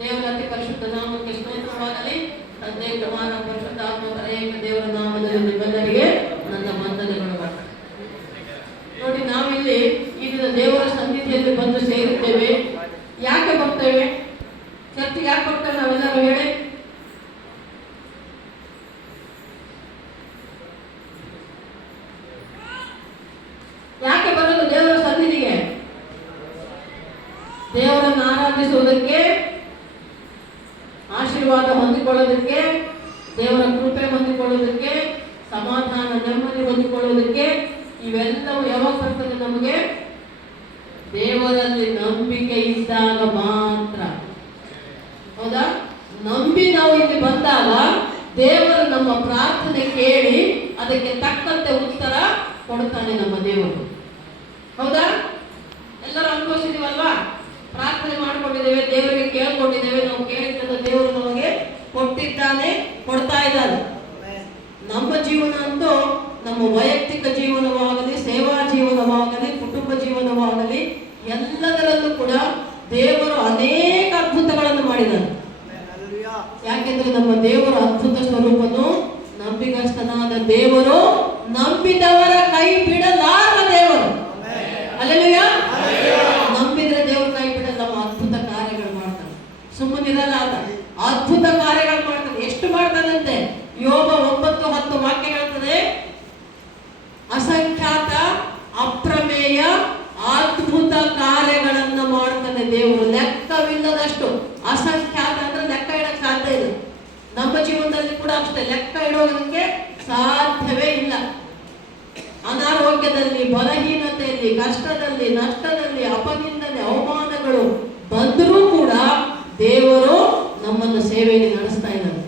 ದೇವರ ಅತಿ ಪರಿಶುದ್ಧ ನಾಮಕ್ಕೆ ಸ್ತೋತ್ರವಾಗಲಿ. ತಂದೆ, ಕುಮಾರ, ಪರಿಶುದ್ಧಾತ್ಮ ತ್ರಯೇಕ ದೇವರ ನಾಮದಲ್ಲಿ ನಿಮ್ಮೆಲ್ಲರಿಗೆ ನನ್ನ ವಂದನೆಗಳು. ನೋಡಿ, ನಾವಿಲ್ಲಿ ಈ ದಿನ ದೇವರ ಸನ್ನಿಧಿಯಲ್ಲಿ ಬಂದು ಸೇರುತ್ತೇವೆ. ಯಾಕೆ ಬರ್ತೇವೆ? ಚರ್ಚಿಗೆ ಯಾಕೆ ಬರ್ತೇವೆ ನಾವೆಲ್ಲರೂ ಹೇಳಿ? ಯಾಕೆ ಬರೋದು ದೇವರ ಸನ್ನಿಧಿಗೆ? ದೇವರನ್ನು ಆರಾಧಿಸುವುದಕ್ಕೆ, ಆಶೀರ್ವಾದ ಹೊಂದಿಕೊಳ್ಳೋದಕ್ಕೆ, ದೇವರ ಕೃಪೆ ಹೊಂದಿಕೊಳ್ಳೋದಕ್ಕೆ, ಸಮಾಧಾನ ನೆಮ್ಮದಿ ಹೊಂದಿಕೊಳ್ಳೋದಕ್ಕೆ. ಇವೆಲ್ಲವೂ ಯಾವಾಗ ಬರ್ತದೆ ನಮಗೆ? ದೇವರಲ್ಲಿ ನಂಬಿಕೆ ಇದ್ದಾಗ ಮಾತ್ರ. ಹೌದಾ? ನಂಬಿ ನಾವು ಇಲ್ಲಿ ಬಂದಾಗ ದೇವರು ನಮ್ಮ ಪ್ರಾರ್ಥನೆ ಕೇಳಿ ಅದಕ್ಕೆ ತಕ್ಕಂತೆ ಉತ್ತರ ಕೊಡ್ತಾನೆ ನಮ್ಮ ದೇವರು. ಹೌದಾ? ಎಲ್ಲರೂ ಅನುಭವಿಸಿದೀವಲ್ವಾ? ಪ್ರಾರ್ಥನೆ ಮಾಡ್ಕೊಂಡಿದ್ದೇವೆ, ದೇವರಿಗೆ ಕೇಳ್ಕೊಂಡಿದ್ದೇವೆ, ನಾವು ಕೇಳಿದ್ದನ್ನು ದೇವರು ನಮಗೆ ಕೊಟ್ಟಿದ್ದಾನೆ, ಕೊಡ್ತಾ ಇದ್ದಾನೆ. ನಮ್ಮ ಜೀವನ ಅಂತೂ, ನಮ್ಮ ವೈಯಕ್ತಿಕ ಜೀವನವಾಗಲಿ, ಸೇವಾ ಜೀವನವಾಗಲಿ, ಕುಟುಂಬ ಜೀವನವಾಗಲಿ, ಎಲ್ಲದರಲ್ಲೂ ಕೂಡ ದೇವರು ಅನೇಕ ಅದ್ಭುತಗಳನ್ನು ಮಾಡಿದ್ದಾನೆ. ಯಾಕೆಂದ್ರೆ ನಮ್ಮ ದೇವರ ಅದ್ಭುತ ಸ್ವರೂಪನು, ನಂಬಿಗಸ್ತನಾದ ದೇವರು, ನಂಬಿದವರ ಕೈ ಬಿಡಲಾರ ದೇವರು. ಹಲ್ಲೆಲೂಯಾ. ನಂಬಿದ್ರೆ ದೇವರು ಕೈ ಬಿಡಲ್ಲ, ಅದ್ಭುತ ಕಾರ್ಯಗಳು ಮಾಡ್ತಾನೆ. ಸುಮ್ಮನಿರಲ್ಲ, ಆತ ಅದ್ಭುತ ಕಾರ್ಯಗಳು ಮಾಡ್ತಾನೆ. ಎಷ್ಟು ಮಾಡ್ತಾನಂತೆ? ಯೋಬ 9:10 ವಾಕ್ಯ ಹೇಳ್ತದೆ, ಅಸಂಖ್ಯಾತ ಅಪ್ರಮೇಯ ಅದ್ಭುತ ಕಾರ್ಯಗಳನ್ನು ಮಾಡ್ತಾನೆ ದೇವರು. ಲೆಕ್ಕವಿಲ್ಲದಷ್ಟು. ಅಸಂಖ್ಯಾತ ಅಂದ್ರೆ ಲೆಕ್ಕ ಇಡಕ್ಕೆ ಸಾಧ್ಯ ಇಲ್ಲ. ನಮ್ಮ ಜೀವನದಲ್ಲಿ ಕೂಡ ಅಷ್ಟೇ, ಲೆಕ್ಕ ಇಡೋದಕ್ಕೆ ಸಾಧ್ಯವೇ ಇಲ್ಲ. ಅನಾರೋಗ್ಯದಲ್ಲಿ, ಬಲಹೀನತೆಯಲ್ಲಿ, ಕಷ್ಟದಲ್ಲಿ, ನಷ್ಟದಲ್ಲಿ, ಅಪನಿಂದನೆ, ಅವಮಾನಗಳು ಬಂದರೂ ಕೂಡ ದೇವರು ನಮ್ಮನ್ನು ಸೇವೆಯಲ್ಲಿ ನಡೆಸ್ತಾ ಇದ್ದಾರೆ.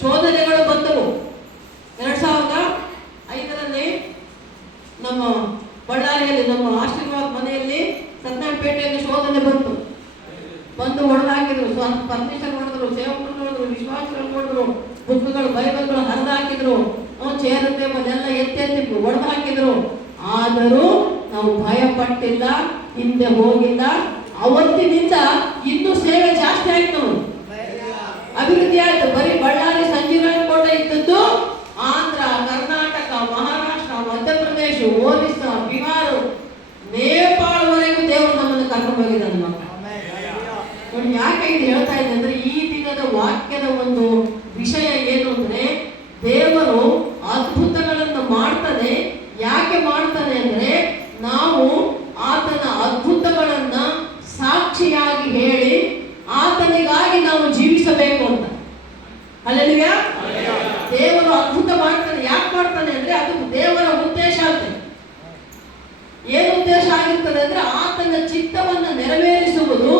ಶೋಧನೆಗಳು ಬಂದವು. 2005ರಲ್ಲಿ ನಮ್ಮ ಬಳ್ಳಾರಿಯಲ್ಲಿ, ನಮ್ಮ ಆಶೀರ್ವಾದ ಮನೆಯಲ್ಲಿ, ಸತ್ಯಪೇಟೆಯಲ್ಲಿ ಶೋಧನೆ ಬಂದು ಹೊಡೆದಾಕಿದ್ರು. ಪರ್ಮಿಷನ್ ಹೊಡೆದ್ರು, ಸೇವಕರು ನೋಡಿದ್ರು, ವಿಶ್ವಾಸಗಳು ನೋಡಿದ್ರು, ಬುಕ್ಗಳು, ಬೈಬಲ್ಗಳು ಹರಿದು ಹಾಕಿದ್ರು, ಚೇರ್ ಟೇಬಲ್ ಎಲ್ಲ ಎತ್ತಿ ಹೊಡೆದು ಹಾಕಿದ್ರು. ಆದರೂ ನಾವು ಭಯ ಪಟ್ಟಿಲ್ಲ, ಹಿಂದೆ ಹೋಗಿಲ್ಲ. ಅವತ್ತಿನಿಂದ ಇನ್ನೂ ಸೇವೆ ಜಾಸ್ತಿ ಆಯ್ತು, ಅಭಿವೃದ್ಧಿ ಆಯ್ತು. ಬರೀ ಬಳ್ಳಾರಿ ಸಂಜೀವರಾಯ ಕೋಟೆ ಇದ್ದದ್ದು ಆಂಧ್ರ, ಕರ್ನಾಟಕ, ಮಹಾರಾಷ್ಟ್ರ, ಮಧ್ಯಪ್ರದೇಶ, ಒರಿಸ್ಸಾ, ಬಿಹಾರ, ನೇಪಾಳವರೆಗೂ ದೇವರು ನಮ್ಮನ್ನು ಕರ್ಕೊಂಡು ಹೋಗಿದ್ದಾನೆ. ನೋಡಿ, ಯಾಕೆ ಇದು ಹೇಳ್ತಾ ಇದೆ ಅಂದ್ರೆ, ಈ ದಿನದ ವಾಕ್ಯದ ಒಂದು ವಿಷಯ ಏನು ಅಂದ್ರೆ, ದೇವರು ಅದ್ಭುತಗಳನ್ನು ಮಾಡ್ತಾನೆ. ಯಾಕೆ ಮಾಡ್ತಾನೆ ಅಂದ್ರೆ, ನಾವು ಆತನ ಅದ್ಭುತಗಳನ್ನ ಸಾಕ್ಷಿಯಾಗಿ ಹೇಳಿ ಆತನಿಗಾಗಿ ನಾವು ಜೀವಿಸಬೇಕು ಅಂತ. ಹಲ್ಲೆಲೂಯಾ. ದೇವರು ಅದ್ಭುತ ಮಾಡ್ತಾನೆ. ಯಾಕೆ ಮಾಡ್ತಾನೆ ಅಂದ್ರೆ, ಅದು ದೇವರ ಉದ್ದೇಶ ಅಂತ. ಏನು ಉದ್ದೇಶ ಆಗಿರ್ತದೆ ಅಂದ್ರೆ, ಆತನ ಚಿತ್ತವನ್ನು ನೆರವೇರಿಸುವುದು.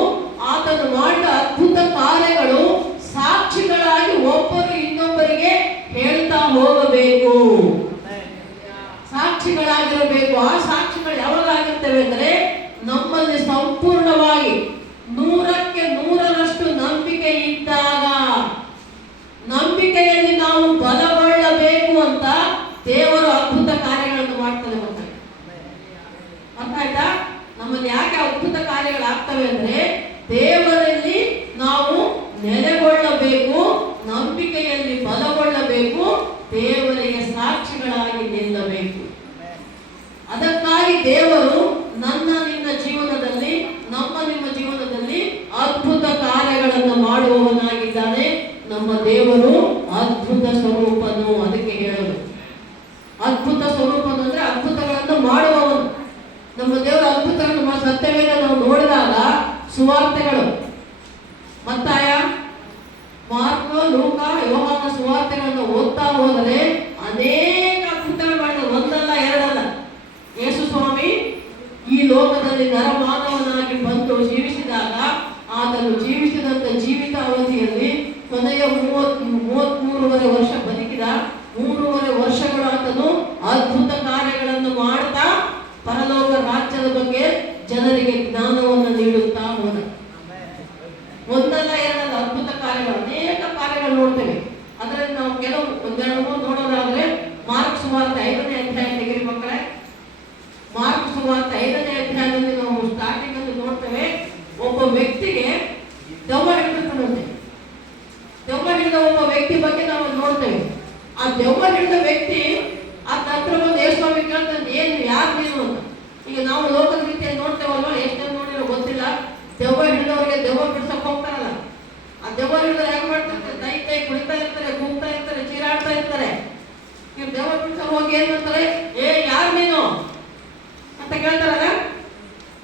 ಆತನು ಮಾಡಿದ ಅದ್ಭುತ ಕಾರ್ಯಗಳು ಸಾಕ್ಷಿಗಳಾಗಿ ಒಬ್ಬರು ಇನ್ನೊಬ್ಬರಿಗೆ ಹೇಳ್ತಾ ಹೋಗಬೇಕು, ಸಾಕ್ಷಿಗಳಾಗಿರಬೇಕು. ಆ ಸಾಕ್ಷಿಗಳು ಯಾವಾಗ ಆಗಿರ್ತವೆ ಅಂದ್ರೆ, ನಮ್ಮಲ್ಲಿ ಸಂಪೂರ್ಣವಾಗಿ 100ಕ್ಕೆ 100ರಷ್ಟು ನಂಬಿಕೆ ಇದ್ದಾಗ, ನಂಬಿಕೆಯಲ್ಲಿ ನಾವು ಬಲಗೊಳ್ಳಬೇಕು ಅಂತ ದೇವರು ಅದ್ಭುತ ಕಾರ್ಯಗಳನ್ನು ಮಾಡ್ತಾನೆ. ಅರ್ಥ ಆಯ್ತಾ? ನಮ್ಮಲ್ಲಿ ಯಾಕೆ ಅದ್ಭುತ ಕಾರ್ಯಗಳಾಗ್ತವೆ ಅಂದ್ರೆ, ದೇವರಲ್ಲಿ ನಾವು ನೆಲೆಗೊಳ್ಳಬೇಕು, ನಂಬಿಕೆಯಲ್ಲಿ ಬಲಗೊಳ್ಳಬೇಕು, ದೇವರಿಗೆ ಸಾಕ್ಷಿಗಳಾಗಿ ನಿಲ್ಲಬೇಕು. ಅದಕ್ಕಾಗಿ ದೇವರು ನನ್ನ ನಿನ್ನ ಜೀವನದಲ್ಲಿ, ನಮ್ಮ ನಿಮ್ಮ ಜೀವನದಲ್ಲಿ ಅದ್ಭುತ ಕಾರ್ಯಗಳನ್ನು ಮಾಡುವವನಾಗಿದ್ದಾನೆ. ನಮ್ಮ ದೇವರು ಅದ್ಭುತ ಸ್ವರೂಪನು. ಅದಕ್ಕೆ ಹೇಳೋದು ಅದ್ಭುತ ಸ್ವರೂಪನು ಅಂದ್ರೆ ಅದ್ಭುತಗಳನ್ನು ಮಾಡುವವನು. ನಮ್ಮ ದೇವರ ಅದ್ಭುತಗಳನ್ನು ಸತ್ಯವೇದ ನಾವು ನೋಡಿದಾಗ, ಸುವಾರ್ತೆಗಳು, ಮತ್ತಾಯ, ಮಾರ್ಕ, ಲೂಕ, ಯೋಹಾನ ಸುವಾರ್ತೆಗಳನ್ನು ಓದ್ತಾ ಹೋದರೆ ಅನೇಕ ಅದ್ಭುತಗಳು ಮಾಡಿದ. ಒಂದಲ್ಲ ಎರಡಲ್ಲ. ಯೇಸು ಸ್ವಾಮಿ ಈ ಲೋಕದಲ್ಲಿ ನರಮಾನವನಾಗಿ ಬಂದು ಜೀವಿಸಿದಾಗ, ಆತನು ಜೀವಿಸಿದಂತ ಜೀವಿತಾವಧಿಯಲ್ಲಿ ಕೊನೆಯ 33 ವರ್ಷ ಬದುಕಿದ. 3.5 ವರ್ಷಗಳು ಆತನು ಅದ್ಭುತ ಕಾರ್ಯಗಳನ್ನು ಮಾಡ್ತಾ ಪರಲೋಕ ರಾಜ್ಯದ ಬಗ್ಗೆ ಜನರಿಗೆ ಜ್ಞಾನವನ್ನು ನೀಡುತ್ತಾ ಹೋದ. ಒಂದಲ್ಲ ಎರಡಲ್ಲ ಅದ್ಭುತ ಕಾರ್ಯಗಳು, ಅನೇಕ ಕಾರ್ಯಗಳು ನೋಡ್ತೇವೆ. ಅದರಲ್ಲಿ ನಾವು ಕೆಲವು 1-2-3 ನೋಡೋದಾದ್ರೆ, ಮಾರ್ಕ್ ಸುವಾರ್ತೆ 5ನೇ ಅಧ್ಯಾಯ ತೆಗೆರಿ ಮಕ್ಕಳೇ. ಮಾರ್ಕ್ ಸುವಾರ್ತೆ 5ನೇ ಅಧ್ಯಾಯದಲ್ಲಿ ನಾವು ಸ್ಟಾರ್ಟಿಂಗ್ ಅಲ್ಲಿ ನೋಡ್ತೇವೆ, ಒಬ್ಬ ವ್ಯಕ್ತಿಗೆ ದೆವ್ವ ಹಿಡಿದಿರ್ತದೆ. ದೆವ್ವ ಹಿಡಿದ ವ್ಯಕ್ತಿ ಆ ಹತ್ರ ಬಂದು ಯೇಸುಸ್ವಾಮಿ ಕೇಳ್ತಾನೆ, ಏನು ಯಾರು ನೀನು ಅಂತ. ಈಗ ನಾವು ಲೋಕದ ರೀತಿಯಲ್ಲಿ ನೋಡ್ತೇವಲ್ವ, ಎಷ್ಟು ನೋಡಿರೋ ಗೊತ್ತಿಲ್ಲ. ದೆವ್ವ ಹಿಡಿದವ್ರಿಗೆ ದೆವ್ವ ಬಿಡ್ಸಕ್ ಹೋಗ್ತಾರಲ್ಲ, ಆ ದೆವ್ವ ಹಿಡಿದ್ರೆ ಹೆಂಗ್ ಮಾಡ್ತಾರೆ, ಕೈ ಕುಡಿತಾ ಇರ್ತಾರೆ, ಕೂಗ್ತಾ ಇರ್ತಾರೆ, ಚೀರಾಡ್ತಾ ಇರ್ತಾರೆ. ಇವ್ರು ದೆವ್ವ ಬಿಡ್ಸಕ್ ಹೋಗಿ ಏನ್ ಮಾಡ್ತಾರೆ, ಯಾರು ನೀನು ಅಂತ ಕೇಳ್ತಾರಲ್ಲ.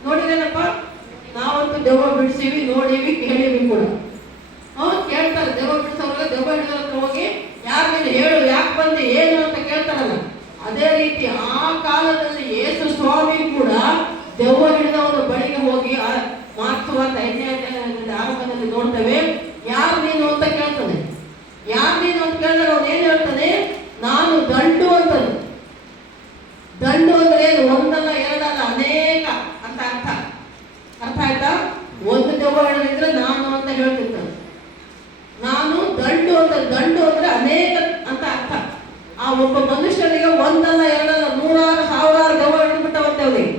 ನೋಡಿದೇನಪ್ಪ, ನಾವಂತೂ ದೆವ್ವ ಬಿಡಿಸಿವಿ, ನೋಡಿವಿ, ಕೇಳಿವಿ ಕೂಡ. ಕೇಳ್ತಾರೆ ದೆವ್ವ ಬಿಡಿಸೋರ್ಗ, ದೆವ್ವ ಹಿಡಿದವ್ರ ಹೋಗಿ ಯಾರು ನೀನು ಹೇಳು, ಯಾಕೆ ಬಂದು ಏನು ಅಂತ ಕೇಳ್ತಾರಲ್ಲ. ಅದೇ ರೀತಿ ಆ ಕಾಲದಲ್ಲಿ ಯೇಸು ಸ್ವಾಮಿ ಕೂಡ ದೆವ್ವ ಹಿಡಿದವನ ಬಳಿಗೆ ಹೋಗಿ ಮಾರ್ಕ್ಸ್ 5ನೇ ಅಧ್ಯಾಯದಲ್ಲಿ ಆರಂಭದಲ್ಲಿ ನೋಡ್ತೇವೆ, ಯಾರು ನೀನು ಅಂತ ಕೇಳ್ತಾನೆ. ಯಾರು ನೀನು ಅಂತ ಕೇಳಿದ್ರೆ ಅವನು ಏನ್ ಹೇಳ್ತಾನೆ, ನಾನು ದಂಡು ಅಂತಾನೆ. ದಂಡು ಅಂದ್ರೆ ಏನು, ಒಂದಲ್ಲ ಎರಡಲ್ಲ ಅನೇಕ ಅಂತ ಅರ್ಥ ಆಯ್ತಾ. ಒಂದು ದೆವ್ವ ಹಿಡಿದಿದ್ರೆ ನಾನು ಅಂತ ಹೇಳ್ತಿರ್ತಾನೆ. ನಾನು ದಂಡು ಅಂತ, ದಂಡು ಅಂದ್ರೆ ಅನೇಕ ಅಂತ ಅರ್ಥ. ಆ ಒಬ್ಬ ಮನುಷ್ಯನಿಗೆ ಒಂದಲ್ಲ ಎರಡಲ್ಲ 100,000 ದೆವ್ವ ಹಿಡಿದ್ಬಿಟ್ಟವಂತೆ. ಅವನಿಗೆ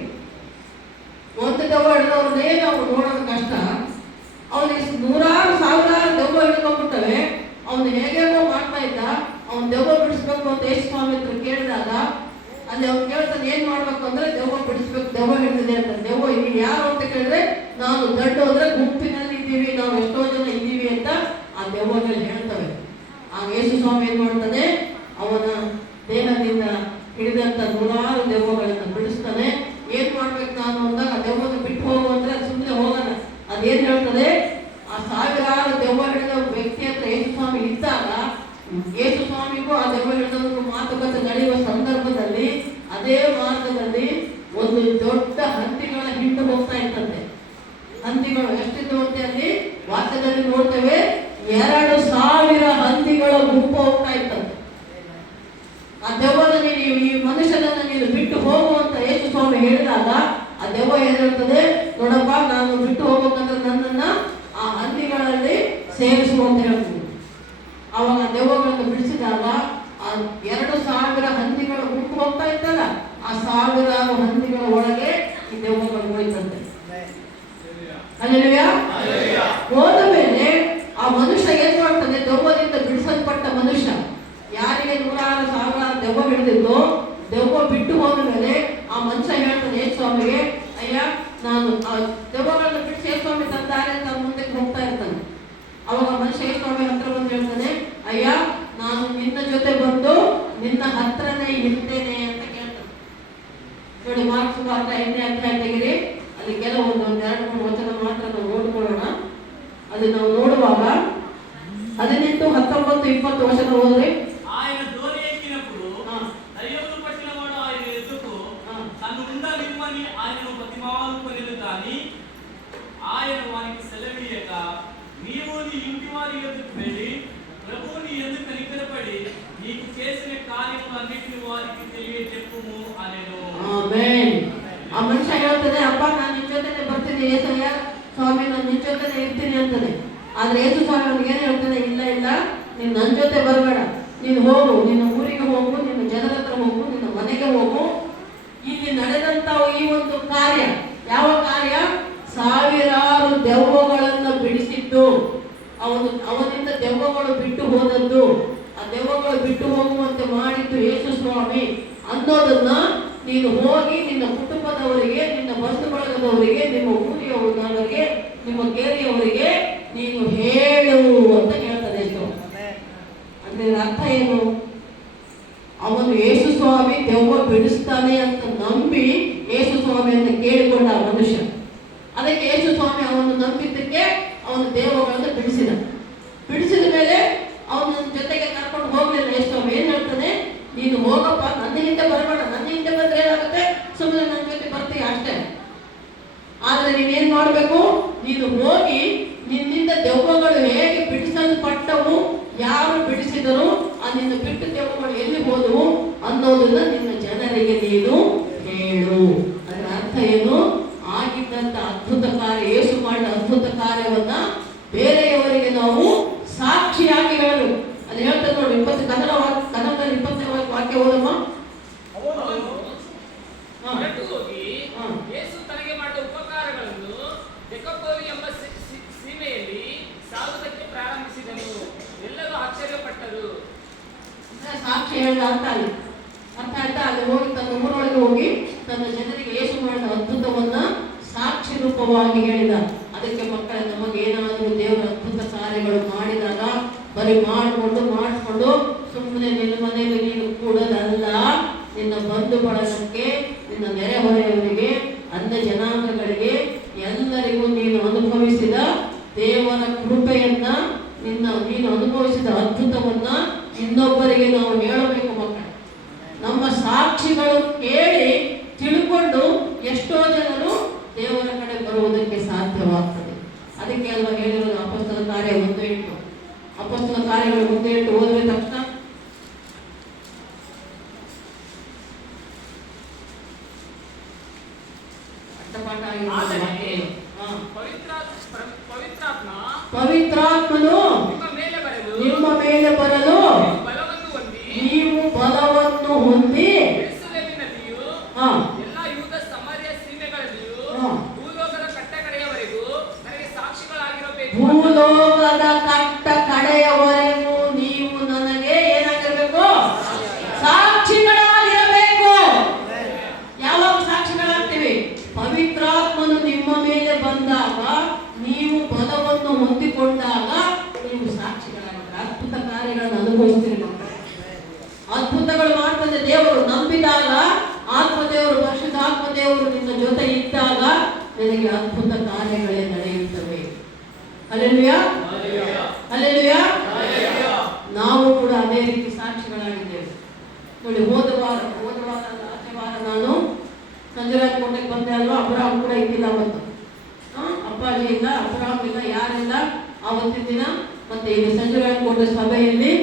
ಒಂದು ದೆವ್ವ ಹಿಡಿದವ್ರನ್ನೇ ನಾವು ನೋಡೋದು ಕಷ್ಟ. ಅವನಿಗೆ 100,000 ದೆವ್ವ ಹಿಡ್ಕೊಂಡ್ಬಿಟ್ಟವೆ. ಅವನು ಹೇಗೇಗೋ ಮಾಡ್ತಾ ಇದ್ದ. ಅವನು ದೆವ್ವ ಬಿಡಿಸ್ಬೇಕು ಅಂತ ಯೇಸು ಸ್ವಾಮಿ ಹತ್ರ ಕೇಳಿದಾಗ ಅಲ್ಲಿ ಅವ್ನು ಕೇಳ್ತಾನೆ, ಏನ್ ಮಾಡ್ಬೇಕು ಅಂದ್ರೆ ದೆವ್ವ ಬಿಡಿಸ್ಬೇಕು, ದೆವ್ವ ಹಿಡಿದಿದೆ ಅಂತ. ದೆವ್ವ ಇಲ್ಲಿ ಯಾರು ಅಂತ ಕೇಳಿದ್ರೆ, ನಾನು ದಂಡು ಅಂದ್ರೆ ಗುಂಪಿನಲ್ಲಿ ಇದ್ದೀವಿ, ನಾವು ಎಷ್ಟೋ ಜನ ಇದ್ದೀವಿ ಅಂತ ಆ ದೆವ್ವಗಳು ಹೇಳ್ತವೆ. ಆ ಯೇಸು ಸ್ವಾಮಿ ಏನ್ ಮಾಡ್ತಾನೆ, ಅವನ ದೇಹದಿಂದ ಹಿಡಿದಂತ 100 ದೆವ್ವಗಳನ್ನ ಬಿಡಿಸ್ತಾನೆ. ಏನ್ ಮಾಡ್ಬೇಕು ನಾನು ಅಂದಾಗ, ಆ ದೆವ್ವನ ಬಿಟ್ಟು ಹೋಗು ಅಂದ್ರೆ ಅದು ಸುಮ್ಮನೆ ಹೋಗಲ್ಲ. ಅದೇನ್ ಹೇಳ್ತದೆ, ಆ 1000 ದೆವ್ವ ಹಿಡಿದ ವ್ಯಕ್ತಿ ಹತ್ರ ಯೇಸು ಸ್ವಾಮಿ ಇದ್ದಾಗ, ಯೇಸು ಸ್ವಾಮಿಗೂ ಆ ದೆವ್ವ ಹಿಡಿದವರಿಗೂ ಮಾತುಕತೆ ನಡೆಯುವ ಸಂದರ್ಭದಲ್ಲಿ ಅದೇ ಮಾರ್ಗದಲ್ಲಿ ಒಂದು ದೊಡ್ಡ ಹಂದಿಗಳ ಹಿಂಡು ಹೋಗ್ತಾ ಇತ್ತಂತೆ. ಹಂದಿಗಳು ಎಷ್ಟಿದ್ದು ಅಂತ ಅಲ್ಲಿ ವಾಕ್ಯದಲ್ಲಿ ನೋಡ್ತೇವೆ, 2,000 ಹಂದಿಗಳ ಗುಂಪು ಹೋಗ್ತಾ ಇತ್ತಂತೆ. ಆ ದೆವ್ವನ ನೀನು, ಈ ಮನುಷ್ಯನನ್ನ ನೀನು ಬಿಟ್ಟು ಹೋಗುವಂತ ಯೇಸು ಸ್ವಾಮಿ ಹೇಳಿದಾಗ ಆ ದೆವ್ವ ಏನ್ ಹೇಳ್ತದೆ, ನೋಡಪ್ಪ ನಾನು ಬಿಟ್ಟು ಹೋಗ್ಬೇಕಂದ್ರೆ ನನ್ನನ್ನ ಆ ಹಂದಿಗಳಲ್ಲಿ ಸೇರಿಸು ಅಂತ ಹೇಳ್ತೀನಿ. ಅವಾಗ ದೆವ್ವಗಳನ್ನು ಬಿಡಿಸಿದಾಗ ಆ 2,000 ಹಂದಿಗಳ ಗುಂಪು ಹೋಗ್ತಾ ಇತ್ತಲ್ಲ, ಆ 1,000 ಹಂದಿಗಳ ಒಳಗೆ ಈ ದೆವ್ವಗಳು ಹೋಯ್ತಂತೆ. ಹಲ್ಲೆಲೂಯಾ. ಹೋದ ಮೇಲೆ ಆ ಮನುಷ್ಯ ಏನ್ ಮಾಡ್ತಾನೆ, ದೆವ್ವದಿಂದ ಬಿಡಿಸಲ್ಪಟ್ಟ ಮನುಷ್ಯ, ಯಾರಿಗೆ 100,000 ದೆವ್ವ ಹಿಡಿದಿದ್ದು, ದೆವ್ವ ಬಿಟ್ಟು ಹೋದ ಮೇಲೆ ಆ ಮನುಷ್ಯ ಹೇಳ್ತಾನೆ ಯೇಸು ಸ್ವಾಮಿಗೆ, ಅಯ್ಯ ನಾನು ಆ ದೆವ್ವಗಳನ್ನು ಬಿಡಿಸಿ ಯೇಸು ಸ್ವಾಮಿ ತಂದಾರೆ ಅಂತ ಮುಂದಕ್ಕೆ ಹೋಗ್ತಾ ಇರ್ತಾನೆ. ಅವಾಗ ಮನುಷ್ಯ ಯೇಸು ಸ್ವಾಮಿ ಹತ್ರ ಬಂದು ಹೇಳ್ತಾನೆ, ಅಯ್ಯ ನಾನು ನಿನ್ನ ಜೊತೆ ಬಂದು ನಿನ್ನ ಹತ್ರನೇ ಇರ್ತೇನೆ ಅಂತ ಕೇಳ್ತಾನೆ. ನೋಡಿ, ಮಾರ್ಕ್ಸ್ 5ನೇ ಅಧ್ಯಾಯ ತೆಗಿರಿ, ಅಲ್ಲಿ ಕೆಲವೊಂದು 2-3 ವಚನ ಮಾತ್ರ ನಾವು ನೋಡ್ಕೊಳ್ಳೋಣ. ಅಲ್ಲಿ ನಾವು ನೋಡುವಾಗ 18, 19, 20 ವಚನ ಹೋದ್ರೆ, ఆయన దోణి ఎక్కినప్పుడు దయ్యములు పట్టినవాడు ఆయన ఎద్దుకు తను ఉండనివ్వని ఆయనను బతిమాలుకొనెను గాని ఆయన వానికి సెలవీయక, నీవు నీ ఇంటి వారి ఎద్దుకు వెళ్ళి ప్రభువు నీ యందు కనికరపడి నీకు చేసిన కార్యములన్నిటిని వారికి తెలియజెప్పుము అనెను. ಆಮೆನ್. ಆ ಮನುಷ್ಯ ಹೇಳ್ತಾನೆ, ಅಪ್ಪ ನಾನು ನಿನ್ನ ಜೊತೆನೆ ಬರ್ತೀನಿ ಏಸಯ್ಯ ಸ್ವಾಮಿ, ನಾನು ನಿನ್ನ ಜೊತೆನೆ ಇರ್ತೀನಿ ಅಂತಾನೆ. ಆದ್ರೆ ಯೇಸು ಸ್ವಾಮಿ ಅವನಿಗೆ ಏನ್ ಹೇಳ್ತಾನೆ, ಇಲ್ಲ ಇಲ್ಲ, ನೀನು ನನ್ನ ಜೊತೆ ಬರಬೇಡ, ನೀನು ಹೋಗು, ನಿನ್ನ ಊರಿಗೆ ಹೋಗು, ನಿನ್ನ ಜನರ ಹತ್ರ ಹೋಗು, ನಿನ್ನ ಮನೆಗೆ ಹೋಗು. ಇಲ್ಲಿ ನಡೆದಂತ ಈ ಒಂದು ಕಾರ್ಯ, ಯಾವ ಕಾರ್ಯ, 1,000 ದೆವ್ವಗಳನ್ನು ಬಿಡಿಸಿದ್ದು, ಅವನಿಂದ ದೆವ್ವಗಳು ಬಿಟ್ಟು ಹೋದದ್ದು, ಆ ದೆವ್ವಗಳು ಬಿಟ್ಟು ಹೋಗುವಂತೆ ಮಾಡಿದ್ದು ಯೇಸು ಸ್ವಾಮಿ ಅನ್ನೋದನ್ನ ನೀನು ಹೋಗಿ ನಿನ್ನ ಕುಟುಂಬದವರಿಗೆ, ನಿನ್ನ ಬಂಧು ಬಳಗದವರಿಗೆ, ನಿಮ್ಮ ಊರಿಯವರಿಗೆ, ನಿಮ್ಮ ಕೇರಿಯವರಿಗೆ ನೀನು ಹೇಳು ಅಂತ ಹೇಳ್ತಾನೆ. ಅಂದ್ರೆ ಅರ್ಥ ಏನು, ಅವನು ಯೇಸು ಸ್ವಾಮಿ ದೆವ್ವ ಬಿಡಿಸ್ತಾನೆ ಅಂತ ನಂಬಿ ಯೇಸು ಸ್ವಾಮಿಯನ್ನು ಕೇಳಿಕೊಂಡ ಆ ಮನುಷ್ಯ. ಅದಕ್ಕೆ ಯೇಸು ಸ್ವಾಮಿ ಅವನು ನಂಬಿದ್ದಕ್ಕೆ ಅವನು ದೆವ್ವಗಳನ್ನು ಬಿಡಿಸಿದ ಮೇಲೆ ಅವನ ಜೊತೆಗೆ ಕರ್ಕೊಂಡು ಹೋಗ್ಲಿಲ್ಲ. ಯೇಸು ಸ್ವಾಮಿ ಏನ್ ಹೇಳ್ತಾನೆ, ನೀನು ಹೋಗಪ್ಪ, ನನ್ನ ಹಿಂದೆ ಬರಬೇಡ, ನನ್ನ ಹಿಂದೆ ಬಂದ್ರೆ ಏನಾಗುತ್ತೆ, ಸುಮ್ಮನೆ ನನ್ನ ಜೊತೆ ಬರ್ತೀಯ ಅಷ್ಟೇ. ಆದ್ರೆ ನೀನೇನ್ ಮಾಡ್ಬೇಕು, ನೀನು ಹೋಗಿ ನಿನ್ನಿಂದ ದೆವ್ವಗಳು ಹೇಗೆ ಬಿಡಿಸಲ್ಪಟ್ಟವು, ಯಾರು ಬಿಡಿಸಿದರು, ಆ ನಿನ್ನ ಬಿಟ್ಟು ದೆವ್ವಗಳು ಎಲ್ಲಿ ಹೋದವು ಅನ್ನೋದನ್ನ ನಿನ್ನ ಜನರಿಗೆ ನೀನು ಹೇಳು. ಅದರ ಅರ್ಥ ಏನು, ಆಗಿದ್ದಂತ ಅದ್ಭುತ ಕಾರ್ಯ, ಯೇಸು ಮಾಡಿದ ಅದ್ಭುತ ಕಾರ್ಯವನ್ನ ಬೇರೆಯವರಿಗೆ ನಾವು ಸಾಕ್ಷಿಯಾಗಿ ಹೇಳು. ಅದು ಹೇಳ್ತಾರೆ ನೋಡಿ, ಕನ್ನಡದಲ್ಲಿ 20ನೇ ವಾಕ್ಯ ಓದಮ್ಮ. ಯೇಸು ತನಗೆ ಮಾಡಿದ ಉಪಕಾರಗಳನ್ನು ದೆಕಪೊಲಿ ಎಂಬ ಸೀಮೆಯಲ್ಲಿ ಸಾರುವುದಕ್ಕೆ ಪ್ರಾರಂಭಿಸಿದನು. ಎಲ್ಲರೂ ಆಶ್ಚರ್ಯಪಟ್ಟರು. ಹೇಳಿದ ಅರ್ಥ ಆಯ್ತು. ಅರ್ಥ ಆಯ್ತಾ? ಅಲ್ಲಿ ಹೋಗಿ ತನ್ನ ಊರೊಳಗೆ ಹೋಗಿ ತನ್ನ ಜನರಿಗೆ ಯೇಸು ಮಾಡಿದ ಅದ್ಭುತವನ್ನ ಸಾಕ್ಷಿ ರೂಪವಾಗಿ ಹೇಳಿದ. ಅದಕ್ಕೆ ಮಕ್ಕಳ, ನಮಗೆ ಏನಾದರೂ ದೇವರ ಅದ್ಭುತ ಕಾರ್ಯಗಳು ಮಾಡಿದಾಗ ಬರೀ ಮಾಡಿಕೊಂಡು ಸುಮ್ಮನೆ ನಿನ್ನ ಮನೆಯಲ್ಲಿ ನೀನು ಕೂಡೋದಲ್ಲ, ನಿನ್ನ ಬಂಧು ಬಳಗಕ್ಕೆ, ನಿನ್ನ ನೆರೆಹೊರೆಯವರಿಗೆ, ಅನ್ಯ ಜನಾಂಗಗಳಿಗೆ ಎಲ್ಲರಿಗೂ ನೀನು ಅನುಭವಿಸಿದ ದೇವರ ಕೃಪೆಯನ್ನ, ನೀನು ಅನುಭವಿಸಿದ ಅದ್ಭುತವನ್ನ ಇನ್ನೊಬ್ಬರಿಗೆ ನಾವು ಹೇಳಬೇಕು ಮಕ್ಕಳ. ನಮ್ಮ ಸಾಕ್ಷಿಗಳು ಕೇಳಿ ತಿಳ್ಕೊಂಡು ಎಷ್ಟೋ ಜನರು ದೇವರ ಕಡೆ ಬರುವುದಕ್ಕೆ ಸಾಧ್ಯವಾಗ್ತದೆ. ಅದಕ್ಕೆ ಅಲ್ವಾ ಹೇಳಿರೋದು ಅಪೊಸ್ತಲ ಕಾರ್ಯ 1:8. ಅಪೊಸ್ತಲ ಕಾರ್ಯಗಳು 1:8 ಓದಿದ ತಕ್ಷಣ ಅಡ್ಡಪಾಠ ಆಗಿರೋದು. ಪವಿತ್ರಾತ್ಮನು ನಿಮ್ಮ ಮೇಲೆ ಬರಲು ನೀವು ಬಲವನ್ನು ಹೊಂದಿ ಭೂಲೋಕದ ಕಟ್ಟ ಕಡೆಯವರೆಗೂ ನೀವು ನನಗೆ ಏನಾಗಿರ್ಬೇಕು? ಸಾಕ್ಷಿಗಳಾಗಿರಬೇಕು. ಯಾವಾಗ ಸಾಕ್ಷಿಗಳಾಗ್ತೀವಿ? ಪವಿತ್ರಾತ್ಮನು ನಿಮ್ಮ ಮೇಲೆ ಬಂದಾಗ, ನೀವು ಬಲವನ್ನು ಹೊಂದಿಕೊಂಡಾಗ ನೀವು ಸಾಕ್ಷಿಗಳಾಗಿರ್ತಾರೆ. ಅದ್ಭುತ ಕಾರ್ಯಗಳನ್ನು ಅನುಭವಿಸ್ತೀರಿ ಮಕ್ಕಳು. ಅದ್ಭುತಗಳು ಮಾಡ್ತದೆ ದೇವರು. ನಂಬಿದಾಗ ಆತ್ಮದೇವರು, ಪರಿಶುದ್ಧ ಆತ್ಮದೇವರು ನಿನ್ನ ಜೊತೆ ಇದ್ದಾಗ ನಿನಗೆ ಅದ್ಭುತ ಕಾರ್ಯಗಳೇ ನಡೆಯುತ್ತವೆ. Hallelujah, hallelujah. ನಾವು ಕೂಡ ಅದೇ ರೀತಿ ಸಾಕ್ಷಿಗಳಾಗಿದ್ದೇವೆ ನೋಡಿ. ಹೋದ ವಾರ ಆಚೆ ವಾರ ನಾನು ಸಂಜೆರಾಜ್ ಕೋಟೆಗೆ ಬಂದೆ ಅಲ್ವಾ? ಅಬ್ರಾಹಂ ಕೂಡ ಇದ್ದಿಲ್ಲ ಅವತ್ತು. ಅಪ್ಪಾಜಿ ಇಲ್ಲ, ಅಬ್ರಾಹಂ ಇಲ್ಲ, ಯಾರಿಲ್ಲ ಆವತ್ತಿನ ದಿನ. ಮತ್ತೆ ಈಗ ಸಂಜೆರಾಜ್ ಕೋಟೆ ಸಭೆಯಲ್ಲಿ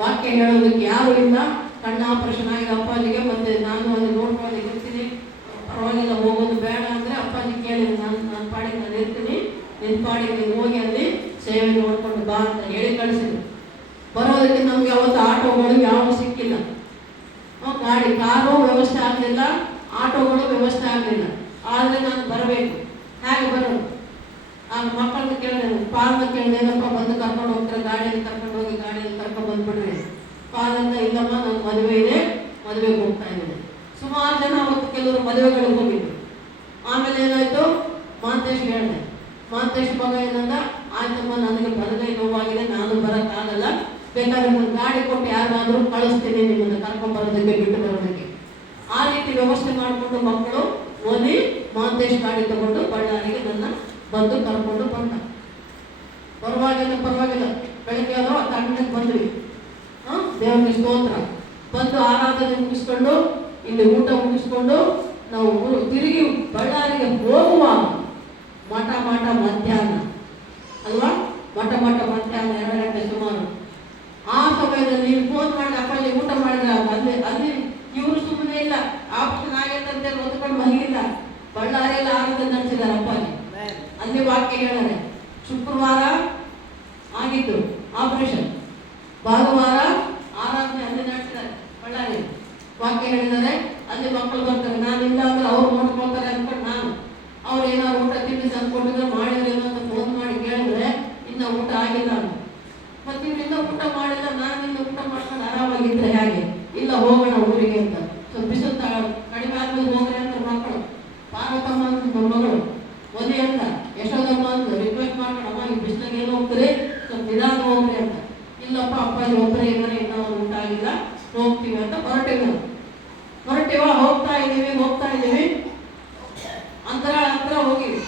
ವಾಕ್ಯ ಹೇಳೋದಕ್ಕೆ ಯಾರು ಇಲ್ಲ. ಕಣ್ಣ ಆಪರೇಷನ್ ಆಗಿದೆ ಅಪ್ಪಾಜಿಗೆ. ಮತ್ತೆ ನಾನು ಅಲ್ಲಿ ನೋಡ್ಕೊಂಡು ಇರ್ತೀನಿ, ಪರವಾಗಿಲ್ಲ ಹೋಗೋದು ಬೇಡ ಅಂದ್ರೆ ಅಪ್ಪಾಜಿ ಕೇಳಿ, ನನ್ನ ಪಾಡಿಗೆ ನಾನು ಇರ್ತೀನಿ, ನಿನ್ನ ಪಾಡಿಗೆ ನೀವು ಹೋಗಿ ಅಲ್ಲಿ ಸೇವೆ ನೋಡ್ಕೊಂಡು ಬಾ ಅಂತ ಹೇಳಿ ಕಳಿಸಿದ್ರು. ಬರೋದಕ್ಕೆ ನಮ್ಗೆ ಅವತ್ತು ಆಟೋಗಳು ಯಾವುದು ಸಿಕ್ಕಿಲ್ಲ. ಗಾಡಿ, ಕಾರು ವ್ಯವಸ್ಥೆ ಆಗಲಿಲ್ಲ, ಆಟೋಗಳು ವ್ಯವಸ್ಥೆ ಆಗಲಿಲ್ಲ. ಆದರೆ ನಾನು ಬರಬೇಕು. ಹೇಗೆ ಬರೋದು? ಆಗ ಮಕ್ಕಳನ್ನ ಕೇಳಿದೆ, ಪಾಲನ ಕೇಳಿದೆ, ಏನಪ್ಪ ಬಂದು ಕರ್ಕೊಂಡು ಹೋಗ್ತಾರೆ, ಗಾಡಿಯಲ್ಲಿ ಕರ್ಕೊಂಡು ಹೋಗಿ ಗಾಡಿಯಲ್ಲಿ ಕರ್ಕೊಂಡು ಬಂದ್ಬಿಡ್ರಿ. ಪಾಲಂತ ಇಲ್ಲಮ್ಮ, ನನ್ನ ಮದುವೆ ಇದೆ, ಮದುವೆಗೆ ಹೋಗ್ತಾ ಇದ್ದೇನೆ. ಸುಮಾರು ಜನ ಅವತ್ತು ಕೆಲವರು ಮದುವೆಗಳಿಗೆ ಹೋಗಿದ್ರು. ಆಮೇಲೆ ಏನಾಯ್ತು? ಮಾಂತೇಶ್ ಹೇಳಿದೆ. ಮಾಂತೇಶ್ ಮಗ ಏನಂದ, ಆಯ್ತಮ್ಮ ನನಗೆ ಬಲಗೈ ನೋವಾಗಿದೆ, ನಾನು ಬರೋಕ್ಕಾಗಲ್ಲ, ಬೇಕಾದ್ರೆ ನನ್ನ ಗಾಡಿ ಕೊಟ್ಟು ಯಾರಾದರೂ ಕಳಿಸ್ತೀನಿ ನಿಮ್ಮನ್ನು ಕರ್ಕೊಂಡು ಬರೋದಕ್ಕೆ, ಬಿಟ್ಟು ಬರೋದಕ್ಕೆ. ಆ ರೀತಿ ವ್ಯವಸ್ಥೆ ಮಾಡಿಕೊಂಡು ಮಕ್ಕಳು ಓದಿ ಮಾಂತೇಶ್ ಗಾಡಿ ತಗೊಂಡು ಬಳ್ಳಾರಿಗೆ ನನ್ನ ಬಂದು ಕರ್ಕೊಂಡು ಬಂದ. ಪರವಾಗಿಲ್ಲ. ಬೆಳಗ್ಗೆ ಆದರೂ ತಣ್ಣಗೆ ಬಂದ್ವಿ. ದೇವರಿಗೆ ಸ್ತೋತ್ರ. ಬಂದು ಆರಾಧನೆ ಮುಗಿಸ್ಕೊಂಡು ಇಲ್ಲಿ ಊಟ ಮುಗಿಸ್ಕೊಂಡು ನಾವು ತಿರುಗಿ ಬಳ್ಳಾರಿಗೆ ಹೋಗುವಾಗ ಮಠ ಮಧ್ಯಾಹ್ನ ಅಲ್ವಾ? ಮಠ ಮಧ್ಯಾಹ್ನ 2 ಗಂಟೆ ಸುಮಾರು. ಆ ಸಮಯದಲ್ಲಿ ಫೋನ್ ಮಾಡಿ, ಅಪ್ಪಾಜಿ ಊಟ ಮಾಡಿದ್ರೆ ಅಲ್ಲಿ ಇವರು ಸುಮ್ಮನೆ ಇಲ್ಲ, ಆಪ್ಷನ್ ಆಗೈತಂತೆ ಓದ್ಕೊಂಡು ಮಲಗಿಲ್ಲ. ಬಳ್ಳಾರಿಯಲ್ಲಿ ಆರಾಧನೆ ನಡೆಸಿದ್ದಾರೆ ಅಪ್ಪಾಜಿ. ಅಲ್ಲಿ ವಾಕ್ಯ ಹೇಳಿದ್ದಾರೆ. ಶುಕ್ರವಾರ ಆಗಿದ್ದು ಆಪರೇಷನ್, ಭಾನುವಾರ ಆರಾಧನೆ ಅಲ್ಲಿ ನಡೆಸಿದ್ದಾರೆ ಬಳ್ಳಾರಿ. ವಾಕ್ಯ ಹೇಳಿದ್ದಾರೆ. ಅಲ್ಲಿ ಮಕ್ಕಳು ಬರ್ತಾರೆ, ನಾನಿಲ್ಲ ಅಂದ್ರೆ ಅವ್ರು ನೋಡ್ಕೊಳ್ತಾರೆ ಅಂದ್ಕೊಂಡು ನಾನು ಅವ್ರು ಏನಾದ್ರು ಊಟ ತಿನ್ನಿಸಿ ಅಂದ್ಕೊಂಡಿದ್ರೆ ಮಾಡಿದ್ರೆ ಏನೋ ಅಂತ ಫೋನ್ ಮಾಡಿ ಕೇಳಿದ್ರೆ ಇನ್ನ ಊಟ ಆಗಿಲ್ಲ ಅಂತ. ಮತ್ತೆ ಇವ್ರಿಂದ ಊಟ ಮಾಡಿಲ್ಲ, ನಾನು ಇನ್ನು ಊಟ ಮಾಡ್ಕೊಂಡು ಆರಾಮಾಗಿದ್ರೆ ಹೇಗೆ? ಇಲ್ಲ ಹೋಗೋಣ ಊರಿಗೆ ಅಂತ. ಸ್ವಲ್ಪ ಬಿಸಿಲು ಕಡಿಮೆ ಆದ್ಮೇಲೆ ಹೋಗ್ರಿ ಅಂತ ಮಕ್ಕಳು. ಪಾರ್ವತಮ್ಮ ಅಂತ ಮಗಳು ಒಲಿ ಅಂತ, ಯಶೋದಮ್ಮ ಅಂತ ರಿಕ್ವೆಸ್ಟ್ ಮಾಡ್ಕೊಂಡು, ಅಮ್ಮ ಈ ಬಿಸಿಲಾಗ ಏನು ಹೋಗ್ತೀರಿ, ಸ್ವಲ್ಪ ನಿಧಾನ ಹೋಗ್ರಿ ಅಂತ. ಇಲ್ಲಪ್ಪ ಅಪ್ಪಾಜಿ ಒಬ್ಬರೇ ಇದ್ದಾರೆ, ಇನ್ನೂ ಊಟ ಆಗಿಲ್ಲ, ಹೋಗ್ತೀವಿ ಅಂತ ಹೊರಟಿವ. ಹೋಗ್ತಾ ಇದ್ದೀವಿ. ಅಂತರಾಳ ಹತ್ರ ಹೋಗಿವಿ.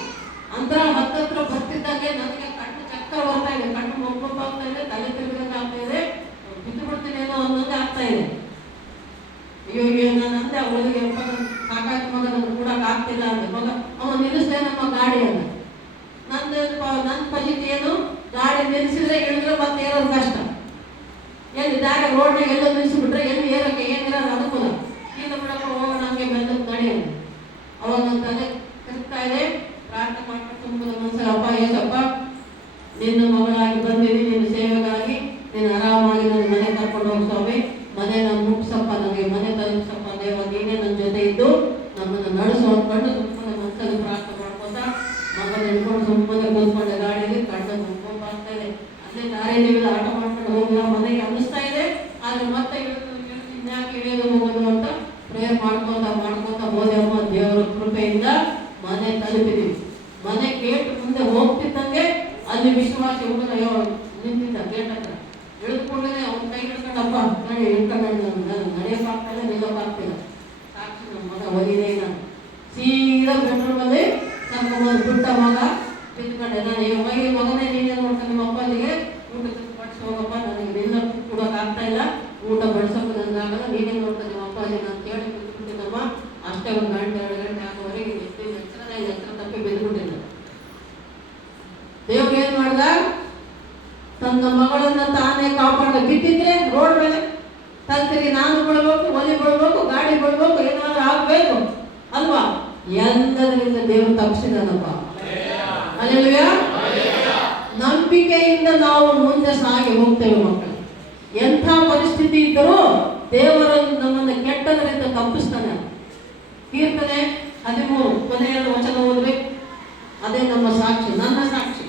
ಅಂತರಾಳ ಹತ್ತತ್ರ ಬರ್ತಿದ್ದಂಗೆ ನನಗೆ ಕಣ್ಣು ಚಕ್ಕರ ಬರ್ತಾ ಇದೆ, ಕಣ್ಣು ಮೊಬ್ಬ ಆಗ್ತಾ ಇದೆ, ತಲೆ ತಿರುಗಂಗೆ ಆಗ್ತಾ ಇದೆ, ಬಿದ್ದು ಬಿಡ್ತೀನೇನೋ ಅನ್ನೋದೇ ಆಗ್ತಾ ಇದೆ. ಅಯ್ಯೋ ನಾನಂತೆ ಅವಳಿಗೆ ಸಾಕಾಯ್ತು ಮಗ, ನನ್ಗೆ ಕೂಡಕ್ಕೆ ಆಗ್ತಿಲ್ಲ ಅಂದೆ. ಮಗ ಅವ ನಿಲ್ಲಿಸ್ತೇನಮ್ಮ ಗಾಡಿ ಅಂತ. ನನ್ನ ಪರಿಸ್ಥಿತಿ ಏನು? ಗಾಡಿ ನಿಲ್ಲಿಸಿದ್ರೆ ಇಳಿದ್ರೆ ಮತ್ತೆ ಏರೋದು ಕಷ್ಟ. ಎಲ್ಲಿ ದಾರಿ ರೋಡ್ನಾಗ ಎಲ್ಲೋ ನಿಲ್ಲಿಸಿಬಿಟ್ರೆ ಎಲ್ಲಿ ಏರೋಕ್ಕೆ ಏನಿರೋದು ಅನುಕೂಲ ಇಲ್ಲ. ಬಿಡಪ್ಪ ಹೋಗೋಣ ಹಂಗೆ ಮೆಲ್ಲಕ್ಕೆ ನಡೆಯೋದು. ಅವಾಗ ನನ್ನ ತಲೆ ತಿರುಗ್ತಾ ಇದೆ. ಪ್ರಾರ್ಥನೆ ಮಾಡ್ಕೊಂಡು ತುಂಬದ ಮನಸ್ಸಲ್ಲಿ, ಅಪ್ಪ ಏಸಪ್ಪ, ನಿನ್ನ ಮಗಳಾಗಿ ಬಂದಿದ್ದೀನಿ, ನಿನ್ನ ಸೇವೆಗಾಗಿ, ನೀನು ಆರಾಮಾಗಿ ನನ್ನ ಮನೆ ಕರ್ಕೊಂಡು ಹೋಗಿ ಸ್ವಾಮಿ, ಮನೆ ನಾನು ಮುಗಿಸಪ್ಪ, ನನಗೆ ಮನೆ ತಲುಪಿಸಪ್ಪ ದೇವ, ನೀನೇ ನನ್ನ ಜೊತೆ ಇದ್ದು ನಮ್ಮನ್ನು ನಡೆಸು ಅಂದ್ಕೊಂಡು ಸುಮ್ಮನೆ ಮನಸ್ಸಲ್ಲಿ ಪ್ರಾರ್ಥನೆ ಮಾಡ್ಕೊತಾ ಮಗನ ಹಿಡ್ಕೊಂಡು ಸುಮ್ಮನೆ ಕೂತ್ಕೊಂಡೆ ಗಾಡಿಯಲ್ಲಿ. ಕಣ್ಣು ಮುಗ್ಕೊಂಡು ಬರ್ತಾ ಇದೆ. ಅಲ್ಲೇ ದಾರಿಯಲ್ಲಿ ಆಟ ಮಾಡ್ಕೊಂಡು ಹೋಗಿಲ್ಲ ಮನೆಗೆ ಅನ್ನಿಸ್ತಾ ಇದೆ. ಆದರೆ ಮತ್ತೆ ಅಲ್ಲಿ ವಿಶ್ವಾಸಿ ಹುಡುಗ ನಿಂತಿದ್ದ ಗೇಟ್ ಹತ್ರ. ಇಳಿದುಕೊಂಡೇ ಅವ್ನ ಕೈ ಹಿಡ್ಕೊಂಡಪ್ಪ ನಡಿ ಹಿಡ್ಕೊಂಡು ನಡೆಯೋಕ್ಕಾಗ್ತಾಯಿಲ್ಲ, ನಿಲ್ಲೋಕ್ಕಾಗ್ತಿಲ್ಲ. ಸಾಕ್ಷಿ ನಮ್ಮ ಮಗ ಒಲಿದೇ ನಾನು ಸೀದಾ ಬೆಡ್ರೂಮಲ್ಲಿ ಕರ್ಕೊಂಡ್ಬಂದು ಬಿಟ್ಟ ಮಗ ಬಿತ್ಕೊಂಡೆ. ನಾನು ಈ ಮಗನೇ ನೀನೇ ನೋಡ್ಕೊಂಡು ನಿಮ್ಮ ಅಪ್ಪಾಜಿಗೆ ಊಟ ಬಡಿಸಿ ಹೋಗಪ್ಪ, ನನಗೆ ನಿನ್ನ ಕೊಡೋಕ್ಕಾಗ್ತಾ ಇಲ್ಲ, ಊಟ ಬಡಿಸೋಕೆ ನನಗಾಗಲ್ಲ, ನೀನೇ ನೋಡ್ಕೊಂಡು ನಿಮ್ಮ ಅಪ್ಪಾಜಿ ನಾನು ಕೇಳಿ ಬಿದ್ದುಬಿಟ್ಟಿದ್ದಮ್ಮ. ಅಷ್ಟೇ ಒಂದು ಗಂಟೆ 2 ಗಂಟೆ ಆಗೋವರೆಗೆ ಎಚ್ಚರ ತಪ್ಪಿ ಬಿದ್ದುಬಿಟ್ಟಿದ್ದ. ದೇವ್ರು ಏನ್ ಮಾಡ್ದ? ತನ್ನ ಮಗಳನ್ನ ತಾನೇ ಕಾಪಾಡ. ಬಿದ್ದಿದ್ರೆ ರೋಡ್ ಮೇಲೆ ತಂತಿಗೆ ನಾನು ಬಿಡ್ಬೇಕು, ಒಲಿ ಬಿಡ್ಬೇಕು, ಗಾಡಿ ಬಿಡ್ಬೇಕು, ಏನಾದ್ರು ಆಗ್ಬೇಕು ಅಲ್ವಾ? ಎಲ್ಲದರಿಂದ ದೇವರು ತಪ್ಪಿಸಿದನಪ್ಪ. ಅಲ್ಲೆಲ್ಲೂಯಾ. ನಂಬಿಕೆಯಿಂದ ನಾವು ಮುಂದೆ ಸಾಗಿ ಹೋಗ್ತೇವೆ ಮಕ್ಕಳು. ಎಂಥ ಪರಿಸ್ಥಿತಿ ಇದ್ದರೂ ದೇವರನ್ನು ನಮ್ಮನ್ನು ಕೆಟ್ಟದರಿಂದ ತಪ್ಪಿಸ್ತಾನೆ. ಕೀರ್ತನೆ 13 ಕೊನೆಯ 2 ವಚನ ಓದ್ರಿ. ಅದೇ ನಮ್ಮ ಸಾಕ್ಷಿ, ನನ್ನ ಸಾಕ್ಷಿ.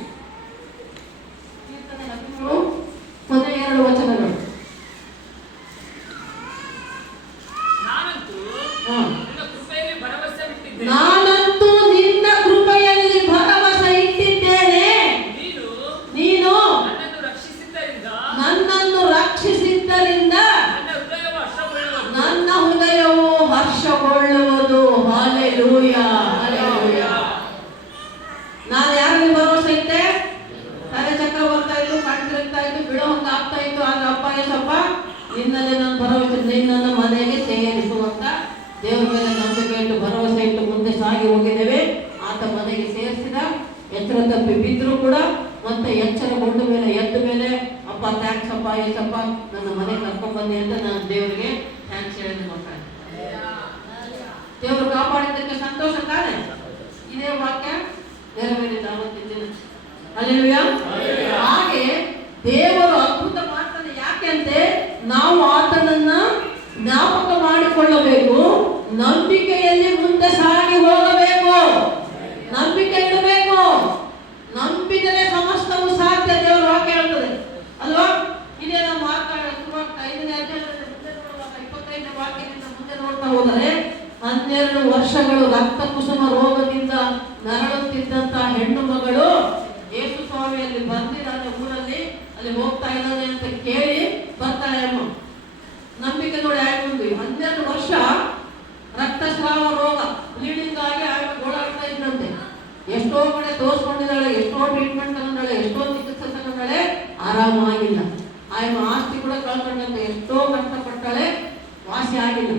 ಕೀರ್ತನೆ 13 ಕೊನೆಯ 2 ವಚನಗಳು. ನಾನಂತೂ ನಿನ್ನ ಕೃಪೆಯಲ್ಲಿ ಭರವಸೆ ಇಟ್ಟಿದ್ದೇನೆ. ನೀನು ನನ್ನನ್ನು ರಕ್ಷಿಸಿದ್ದರಿಂದ ನನ್ನ ಹೃದಯವು ಹರ್ಷಗೊಳ್ಳುವುದು. Hallelujah, hallelujah. ನಾನು ಯಾರಲ್ಲಿ ಭರವಸೆ ಇಟ್ಟೆ? ತಲೆ ಚಕ್ರ ಬರ್ತಾ ಇತ್ತು, ಕಣ್ತಿರುಗ್ತಾ ಇತ್ತು, ಬಿಡೋ ಹಂಗೆ ಆಗ್ತಾ ಇತ್ತು. ಆಗ ಅಪ್ಪ ಏಸಪ್ಪ ನಿನ್ನಲ್ಲೇ ನಾನು ಭರವಸೆ, ನಿನ್ನನ್ನು ಮನೆಗೆ ಸೇರಿಸುವಂತ ದೇವರ ಮೇಲೆ ನಂಬಿಕೆ ಇಟ್ಟು ಭರವಸೆ ಇಟ್ಟು ಮುಂದೆ ಸಾಗಿ ಹೋಗಿದ್ದೇವೆ. ಆತ ಮನೆಗೆ ಸೇರಿಸಿದ. ಎಚ್ಚರ ತಪ್ಪಿ ಬಿದ್ದರೂ ಕೂಡ ಮತ್ತೆ ಎಚ್ಚರಗೊಂಡ ಮೇಲೆ ಎದ್ದ ಮೇಲೆ ಅಪ್ಪ ಥ್ಯಾಂಕ್ಸ್ ಅಪ್ಪ ಏಸಪ್ಪ ನನ್ನ ಮನೆಗೆ ಕರ್ಕೊಂಡ್ ಬನ್ನಿ ಅಂತ ನಾನು ದೇವರಿಗೆ ಥ್ಯಾಂಕ್ಸ್ ಹೇಳಿದ ಮಕ್ಕಳ. ದೇವರು ಕಾಪಾಡಿದ್ದಕ್ಕೆ ಸಂತೋಷ ತಾನೆ. ಇದೇ ವಾಕ್ಯ ನೆರವೇರಿದ ಅವತ್ತಿನ ದಿನ. ಹಲ್ಲೆಲೂಯಾ. ಹಾಗೆ ದೇವರು ಅದ್ಭುತ ಮಾಡ್ತಾನೆ. ಯಾಕೆಂದ್ರೆ ನಾವು ಆತನನ್ನ ಜ್ಞಾಪಕ ಮಾಡಿಕೊಳ್ಳಬೇಕು, ನಂಬಿಕೆಯಲ್ಲಿ ಮುಂದೆ ಸಾಗಿ ಹೋಗಬೇಕು, ನಂಬಿಕೆ ಇಡಬೇಕು. ನಂಬಿದರೆ ಸಮಸ್ತವು ಸಾಧ್ಯ, ದೇವರ ವಾಕ್ಯ ಹೇಳ್ತದೆ ಅಲ್ವಾ? ಇದೇ ನಮ್ಮ ವಾಕ್ಯ 5ನೇ ಅಧ್ಯಾಯದಲ್ಲಿ ಮುಂದೆ ನೋಡುವಾಗ 25ನೇ ವಾಕ್ಯದಿಂದ ಮುಂದೆ ನೋಡ್ತಾ ಹೋದರೆ 12 ವರ್ಷಗಳು ರಕ್ತ ಕುಸುಮ ರೋಗದಿಂದ ನರಳುತ್ತಿದ್ದಂತ ಹೆಣ್ಣು ಮಗಳು ಯೇಸು ಸ್ವಾಮಿಯಲ್ಲಿ ಬಂದಿದ್ದಾನೆ ಊರಲ್ಲಿ. ಅಲ್ಲಿ ಹೋಗ್ತಾ ಇದ್ದಾನೆ ಅಂತ ಕೇಳಿ ಬರ್ತಾಳೆ ಅಮ್ಮ. ನಂಬಿಕೆ ನೋಡಿ ಆಯ್ತು. 12 ವರ್ಷ ರಕ್ತಸ್ರಾವ ರೋಗ, ಬ್ಲೀಡಿಂಗ್ ಆಗಿ ಓಡಾಡ್ತಾ ಇದ್ದಂತೆ. ಎಷ್ಟೋ ಕಡೆ ತೋರಿಸ್ಕೊಂಡಿದ್ದಾಳೆ, ಎಷ್ಟೋ ಟ್ರೀಟ್ಮೆಂಟ್ ತಗೊಂಡಾಳೆ, ಎಷ್ಟೋ ಚಿಕಿತ್ಸೆ ತಗೊಂಡಾಳೆ, ಆರಾಮಾಗಿಲ್ಲ. ಆಸ್ತಿ ಕೂಡ ಕಳ್ಕೊಂಡಂತೆ, ಎಷ್ಟೋ ಕಷ್ಟಪಟ್ಟಾಳೆ, ವಾಸಿ ಆಗಿಲ್ಲ.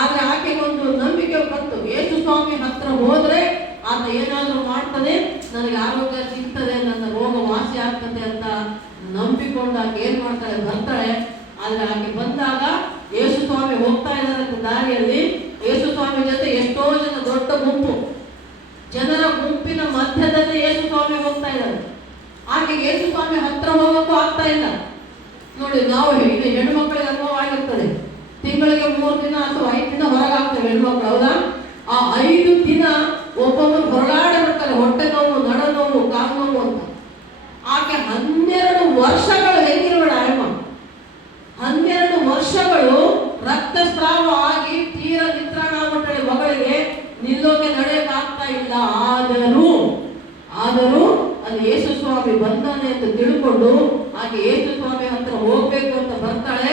ಆದ್ರೆ ಆಕೆಗೆ ಒಂದು ನಂಬಿಕೆ ಬಂತು, ಯೇಸು ಸ್ವಾಮಿ ಹತ್ರ ಹೋದ್ರೆ ಆತ ಏನಾದ್ರೂ ಮಾಡ್ತಾನೆ, ನನಗೆ ಆರೋಗ್ಯ ಸಿಗ್ತದೆ, ನನ್ನ ರೋಗ ವಾಸಿ ಆಗ್ತದೆ ಅಂತ ನಂಬಿಕೊಂಡು ಆಕೆ ಏನ್ ಮಾಡ್ತಾಳೆ, ಬರ್ತಾಳೆ. ಆದ್ರೆ ಆಕೆ ಬಂದಾಗ ಯೇಸು ಸ್ವಾಮಿ ಹೋಗ್ತಾ ಇದ್ದಾರೆ ದಾರಿಯಲ್ಲಿ. ಯೇಸು ಸ್ವಾಮಿ ಜೊತೆ ಎಷ್ಟೋ ಜನ, ದೊಡ್ಡ ಗುಂಪು ಜನರ ಗುಂಪಿನ ಮಧ್ಯದಲ್ಲಿ ಯೇಸು ಸ್ವಾಮಿ ಹೋಗ್ತಾ ಇದ್ದಾರೆ. ಆಕೆ ಯೇಸು ಸ್ವಾಮಿ ಹತ್ರ ಹೋಗಕ್ಕೂ ಆಗ್ತಾ ಇಲ್ಲ. ನೋಡಿ, ನಾವು ಇದು ಹೆಣ್ಮಕ್ಳಿಗೆ ಅನುಭವ ಆಗಿರ್ತದೆ. ತಿಂಗಳಿಗೆ 3 ದಿನ ಅಥವಾ 5 ದಿನ ಹೊರಗಾಗ್ತವೆ ಹೆಣ್ಮಕ್ಳು, ಹೌದಾ? ಆ 5 ದಿನ ಒಬ್ಬೊಬ್ಬರು ಹೊರಡಾಡಿರ್ತಾರೆ, ಹೊಟ್ಟೆ ನೋವು, ನಡ ನೋವು, ಕಾಲು ನೋವು ಅಂತ. ಆಕೆ 12 ವರ್ಷಗಳು ಹೆಂಗಿರೋಣ ಅಮ್ಮ, 12 ವರ್ಷಗಳು ರಕ್ತಸ್ರಾವ ಆಗಿ ತೀರ ನಿತ್ರಾಣ ಆಗ್ಬಿಟ್ಟಳೆ. ಮಗಳಿಗೆ ನಿಲ್ಲೋಕೆ ನಡೆಯಕ್ಕಾಗ್ತಾ ಇಲ್ಲ. ಆದರೂ ಅಲ್ಲಿ ಯೇಸು ಸ್ವಾಮಿ ಬಂದಾನೆ ಅಂತ ತಿಳ್ಕೊಂಡು ಆಕೆ ಯೇಸು ಸ್ವಾಮಿ ಹತ್ರ ಹೋಗ್ಬೇಕು ಅಂತ ಬರ್ತಾಳೆ.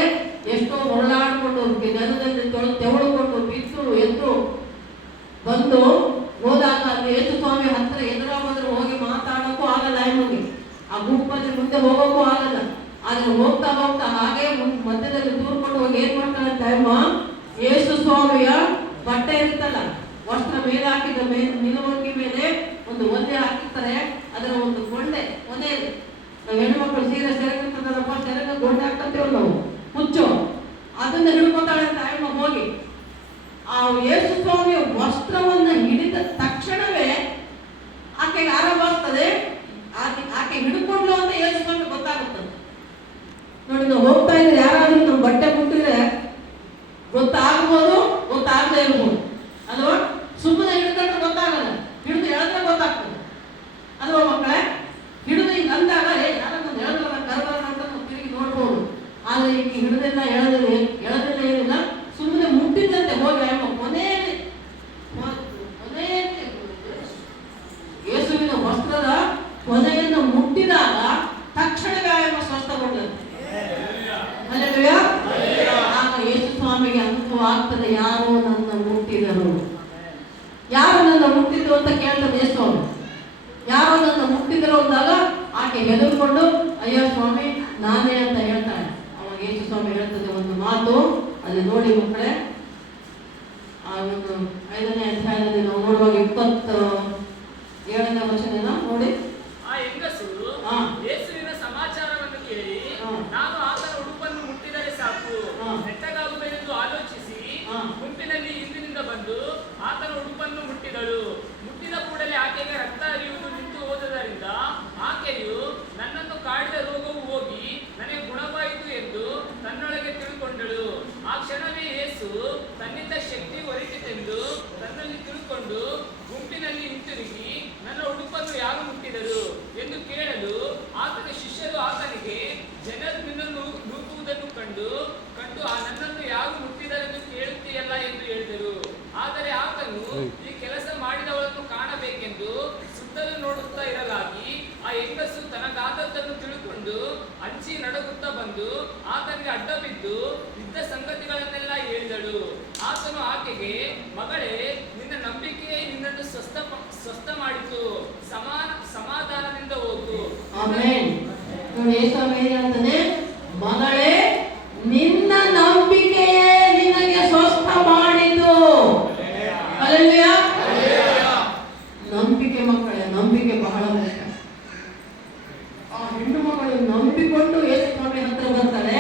ಎಷ್ಟೋ ಹೊರಳಾಡ್ಕೊಂಡು ನೆಲದಲ್ಲಿ ತೆವಳ್ಕೊಂಡು ಬಿದ್ದು ಎದ್ದು ಬಂದು ಹೋದಾಗ ಅಲ್ಲಿ ಯೇಸು ಸ್ವಾಮಿ ಹತ್ರ ಎದುರಾಬದ್ರು ಹೋಗಿ ಮಾತಾಡೋಕ್ಕೂ ಆಗಲ್ಲ. ನಿಮಗೆ ಆ ಗುಂಪಲ್ಲಿ ಮುಂದೆ ಹೋಗೋಕ್ಕೂ ಆಗಲ್ಲ. ಆದ್ರೆ ಹೋಗ್ತಾ ಹೋಗ್ತಾ ಹಾಗೆ ಮಧ್ಯದಲ್ಲಿ ದೂರ್ಕೊಂಡು ಹೋಗಿ ಏನ್ ಮಾಡ್ತಾಳೆ ಅಂತ ಅಮ್ಮ, ಯೇಸು ಸ್ವಾಮಿಯ ಬಟ್ಟೆ ಇರ್ತಲ್ಲ, ವಸ್ತ್ರ ಮೇಲೆ ಹಾಕಿದ ನಿಲುವಂಗಿ ಮೇಲೆ ಒಂದು ಒಲೆ ಹಾಕಿರ್ತಾರೆ, ಅದರ ಒಂದು ಗೊಂಡೆ ಒಲೆ ಇದೆ. ನಾವು ಹೆಣ್ಮಕ್ಳು ಸೀರೆ ಸೆರಗಿರ್ತದಲ್ಲಪ್ಪ, ಸೆರಗ ಗೊಂಡೆ ಹಾಕತ್ತೇವಲ್ಲ ನಾವು, ಹುಚ್ಚು, ಅದನ್ನ ಹಿಡ್ಕೊತಾಳೆ ಅಂತ ಅಮ್ಮ ಹೋಗಿ. ಆ ಯೇಸು ಸ್ವಾಮಿಯ ವಸ್ತ್ರವನ್ನ ಹಿಡಿದ ತಕ್ಷಣವೇ ಆಕೆಗೆ ಆರಾಮಾಗ್ತದೆ. ಆಕೆ ಹಿಡ್ಕೊಂಡು ಅಂತ ಯೇಸು ಸ್ವಾಮಿ ಗೊತ್ತಾಗುತ್ತದೆ. ನೋಡಿ, ನಾವು ಹೋಗ್ತಾ ಇದ್ರೆ ಯಾರಾದ್ರೂ ನಮ್ಮ ಬಟ್ಟೆ ಮುಟ್ಟಿದ್ರೆ ಗೊತ್ತಾಗ್ಬೋದು, ಗೊತ್ತಾಗದೇ ಇರ್ಬೋದು ಅಲ್ವಾ? ಸುಮ್ಮನೆ ಹಿಡ್ಕೊಂಡ್ರೆ ಗೊತ್ತಾಗಲ್ಲ, ಹಿಡಿದು ಎಳೆದ್ರೆ ಗೊತ್ತಾಗ್ತದೆ ಅಲ್ವಾ ಮಕ್ಕಳೇ? ಹಿಡಿದು ಹಿಂಗೆ ಅಂದಾಗ ಯಾರನ್ನ ಎಳೆದ್ರಲ್ಲ ಕರ್ಬಾರ ಅಂತ ನಾವು ತಿರುಗಿ ನೋಡ್ಬೋದು. ಆದ್ರೆ ಈಗ ಹಿಡಿದೆಲ್ಲ ಎಳೆದೆಲ್ಲ ಏನಿಲ್ಲ, ಸುಮ್ಮನೆ ಮುಟ್ಟಿದ್ದಂತೆ ಹೋಗಿ ಅಮ್ಮ ಕೊನೆಯಲ್ಲಿ ಯೇಸುವಿನ ವಸ್ತ್ರದ ಕೊನೆಯನ್ನು ಮುಟ್ಟಿ ತಕ್ಷಣವೇ ಆಯಮ್ಮ ಸ್ವಸ್ಥಗೊಂಡರು. ಹಲ್ಲೆಲೂಯಾ. ಆಗ ಯೇಸು ಸ್ವಾಮಿಗೆ ಅನುಭವ ಆಗ್ತದೆ, ಯಾರೋ ನನ್ನ ಮುಟ್ಟಿದರು, ಯಾರು ನನ್ನ ಮುಟ್ಟಿದ್ರು ಅಂತ ಕೇಳ್ತಾರೆ ಯೇಸು ಸ್ವಾಮಿ. ಯಾರೋ ನನ್ನ ಮುಟ್ಟಿದ್ರು ಅಂದಾಗ ಆಕೆ ಹೆದರ್ಕೊಂಡು ಅಯ್ಯೋ ಸ್ವಾಮಿ ನಾನೇ ಅಂತ ಹೇಳ್ತಾಳೆ. ಅವಾಗ ಯೇಸು ಸ್ವಾಮಿ ಹೇಳ್ತದೆ ಒಂದು ಮಾತು, ಅಲ್ಲಿ ನೋಡಿ ಮಕ್ಕಳೇ, ಆ ಒಂದು 5ನೇ ಅಧ್ಯಾಯದಲ್ಲಿ ನಾವು ನೋಡುವಾಗ 27ನೇ ವಚನ ನೋಡಿ. ಆ ಹೆಂಗಸು ಯೇಸುವಿನ ಸಮಾಚಾರವನ್ನು ಕೇಳಿ ನಾನು ಆತನ ಉಡುಪನ್ನು ಮುಟ್ಟಿದರೆ ಸಾಕು ನೆಟ್ಟಗಾಗುವುದೆಂದು ಆಲೋಚಿಸಿ ಗುಂಪಿನಲ್ಲಿ ಹಿಂದಿನಿಂದ ಬಂದು ಆತನ ಉಡುಪನ್ನು ಮುಟ್ಟಿದಳು. ಮುಟ್ಟಿದ ಕೂಡಲೇ ಆಕೆಗೆ ರಕ್ತ ಹರಿಯುವುದು ನಿಂತು ಹೋದದರಿಂದ ಆಕೆಯು ನನ್ನನ್ನು ಕಾಡಿದ ರೋಗವು ಹೋಗಿ ನನಗೆ ಗುಣವಾಯಿತು ಎಂದು ತನ್ನೊಳಗೆ ತಿಳ್ಕೊಂಡಳು. ಆ ಕ್ಷಣವೇ ಯೇಸು ತನ್ನಿಂದ ಶಕ್ತಿ ಹೊರಟಿತೆಂದು ತನ್ನಲ್ಲಿ ತಿಳ್ಕೊಂಡು ಗುಂಪಿನಲ್ಲಿ ಹಿಂತಿರುಗಿ ನನ್ನ ಉಡುಪನ್ನು ಯಾರು ಮುಟ್ಟಿದರು ಎಂದು ಕೇಳಲು ಆತನ ಶಿಷ್ಯರು ಆತನಿಗೆ ಜನರು ನಿನ್ನನ್ನು ನೂಕುವುದನ್ನು ಕಂಡು ಆ ನನ್ನನ್ನು ಯಾರು ಮುಟ್ಟಿದರೆಂದು ಕೇಳುತ್ತೀಯಲ್ಲ ಎಂದು ಹೇಳಿದರು. ಆದರೆ ಆತನು ಈ ಕೆಲಸ ಮಾಡಿದವಳನ್ನು ಕಾಣಬೇಕೆಂದು ಸುತ್ತಲೂ ನೋಡುತ್ತಾ ಇರಲಾಗಿ ಆ ಹೆಂಗಸು ತನಗಾದದ್ದನ್ನು ತಿಳ್ಕೊಂಡು ಅಂಚಿ ನಡುಗುತ್ತಾ ಬಂದು ಆತನಿಗೆ ಅಡ್ಡ ಬಿದ್ದು ಇದ್ದ ಸಂಗತಿಗಳನ್ನೆಲ್ಲ ಹೇಳಿದಳು. ಆತನು ಆಕೆಗೆ, ಮಗಳೇ, ನಿನ್ನ ನಂಬಿಕೆಯೇ ನಿನ್ನನ್ನು ಸ್ವಸ್ಥ ಮಾಡಿತು, ಸಮಾಧಾನದಿಂದ ಹೋಗು. ಆಮೆನ್. ನೋಡಿ ಯೇಸು ಹೇಳ್ತಾನೆ, ಮಗಳೇ ನಿನ್ನ ನಂಬಿಕೆಯೇ ನಿನಗೆ ಸ್ವಸ್ಥ ಮಾಡಿತು. ಹಲ್ಲೆಲೂಯಾ. ನಂಬಿಕೆ ಮಕ್ಕಳೇ, ನಂಬಿಕೆ ಬಹಳ ಮುಖ್ಯ. ಆ ಹೆಣ್ಣು ಮಗಳು ನಂಬಿಕೊಂಡು ಯೇಸು ಸ್ವಾಮಿ ಹತ್ರ ಬರ್ತಾಳೆ.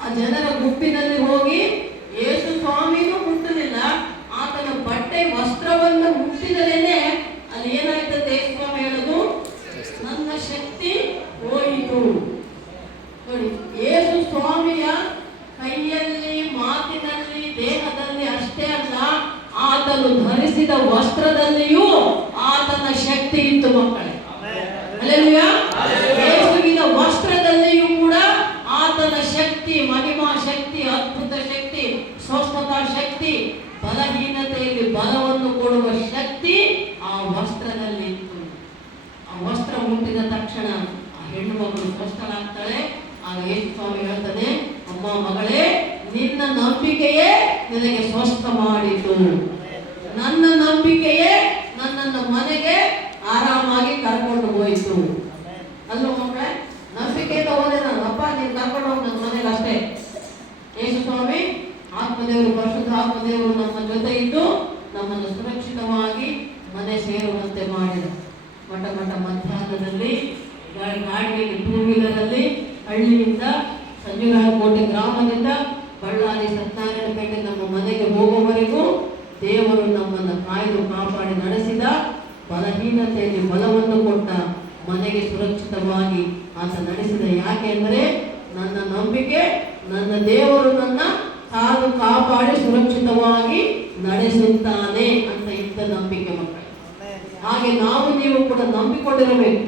ಆ ಜನರ ಗುಂಪಿನಲ್ಲಿ ಹೋಗಿ ಯೇಸು ಸ್ವಾಮಿನೂ ಮುಟ್ಟಲಿಲ್ಲ, ಆತನ ಬಟ್ಟೆ ವಸ್ತ್ರವನ್ನು ಮುಟ್ಟಿದಲೇನೆ ಅಲ್ಲಿ ಏನಾಯ್ತಂತೆ ಯೇಸು ಸ್ವಾಮಿ ಹೇಳೋದು, ನನ್ನ ಶಕ್ತಿ ಹೋಯಿತು. ನೋಡಿ, ಯೇಸು ಸ್ವಾಮಿಯ ಕೈಯಲ್ಲಿ, ಮಾತಿನಲ್ಲಿ, ದೇಹದಲ್ಲಿ ಅಷ್ಟೇ ಅಲ್ಲ, ಆತನು ಧರಿಸಿದ ವಸ್ತ್ರದಲ್ಲಿಯೂ ಆತನ ಶಕ್ತಿ ಇತ್ತು ಮಕ್ಕಳೇ. ಹಲ್ಲೆಲೂಯಾ. ಯೇಸುವಿನ ವಸ್ತ್ರದಲ್ಲಿಯೂ ಕೂಡ ಆತನ ಶಕ್ತಿ, ಮಹಿಮಾ ಶಕ್ತಿ, ಅದ್ಭುತ ಶಕ್ತಿ, ಸ್ವಸ್ಥತಾ ಶಕ್ತಿ, ಬಲಹೀನತೆಯಲ್ಲಿ ಬಲವನ್ನು ಕೊಡುವ ಶಕ್ತಿ ಆ ವಸ್ತ್ರದಲ್ಲಿ ಇತ್ತು. ಆ ವಸ್ತ್ರ ಮುಟ್ಟಿದ ತಕ್ಷಣ ಆ ಹೆಣ್ಣು ಮಗಳು ಸ್ವಸ್ಥಳಾಗ್ತಾಳೆ. ಆಗ ಯೇಸು ಸ್ವಾಮಿ ಹೇಳ್ತಾನೆ, ಅಮ್ಮ ಮಗಳೇ, ನಿನ್ನ ನಂಬಿಕೆಯೇ ನಿನಗೆ ಸ್ವಸ್ಥ ಮಾಡಿತು. ನನ್ನ ನಂಬಿಕೆಯೇ ನನ್ನನ್ನು ಮನೆಗೆ ಆರಾಮಾಗಿ ಕರ್ಕೊಂಡು ಹೋಯಿತು. ಅಲ್ಲೋ ಮಕ್ಕಳೇ, ನಂಬಿಕೆಯಿಂದ ಹೋದೆ ನಾನು, ಅಪ್ಪ ನೀನು ಕರ್ಕೊಂಡು ಹೋಗಿ ನನ್ನ ಮನೆಗೆ ಅಷ್ಟೇ. ಯೇಸು ಸ್ವಾಮಿ ಆತ್ಮದೇವರು, ಪರಿಶುದ್ಧ ಆತ್ಮದೇವರು ನಮ್ಮ ಜೊತೆ ಇದ್ದು ನಮ್ಮನ್ನು ಸುರಕ್ಷಿತವಾಗಿ ಮನೆ ಸೇರುವಂತೆ ಮಾಡಿದ. ಮಠ ಮಧ್ಯಾಹ್ನದಲ್ಲಿ ಗಾಡಿಯಲ್ಲಿ 2 ವೀಲರಲ್ಲಿ ಹಳ್ಳಿಯಿಂದ ಸಂಜೀವರಾಯಕೋಟೆ ಗ್ರಾಮದಿಂದ ಬಳ್ಳಾರಿ ಸತ್ಯನಾರಾಯಣಪೇಟೆ ನಮ್ಮ ಮನೆಗೆ ಹೋಗುವವರೆಗೂ ದೇವರು ನಮ್ಮನ್ನು ಕಾಯ್ದು ಕಾಪಾಡಿ ನಡೆಸಿದ. ಬಲಹೀನತೆಯಲ್ಲಿ ಬಲವನ್ನು ಕೊಟ್ಟ, ಮನೆಗೆ ಸುರಕ್ಷಿತವಾಗಿ ಆತ ನಡೆಸಿದ. ಯಾಕೆ ಅಂದರೆ ನನ್ನ ನಂಬಿಕೆ, ನನ್ನ ದೇವರು ನನ್ನ ಕಾದು ಕಾಪಾಡಿ ಸುರಕ್ಷಿತವಾಗಿ ನಡೆಸುತ್ತಾನೆ ಅಂತ ಇದ್ದ ನಂಬಿಕೆ ಮಕ್ಕಳೇ. ಹಾಗೆ ನಾವು ನೀವು ಕೂಡ ನಂಬಿಕೊಂಡಿರಬೇಕು.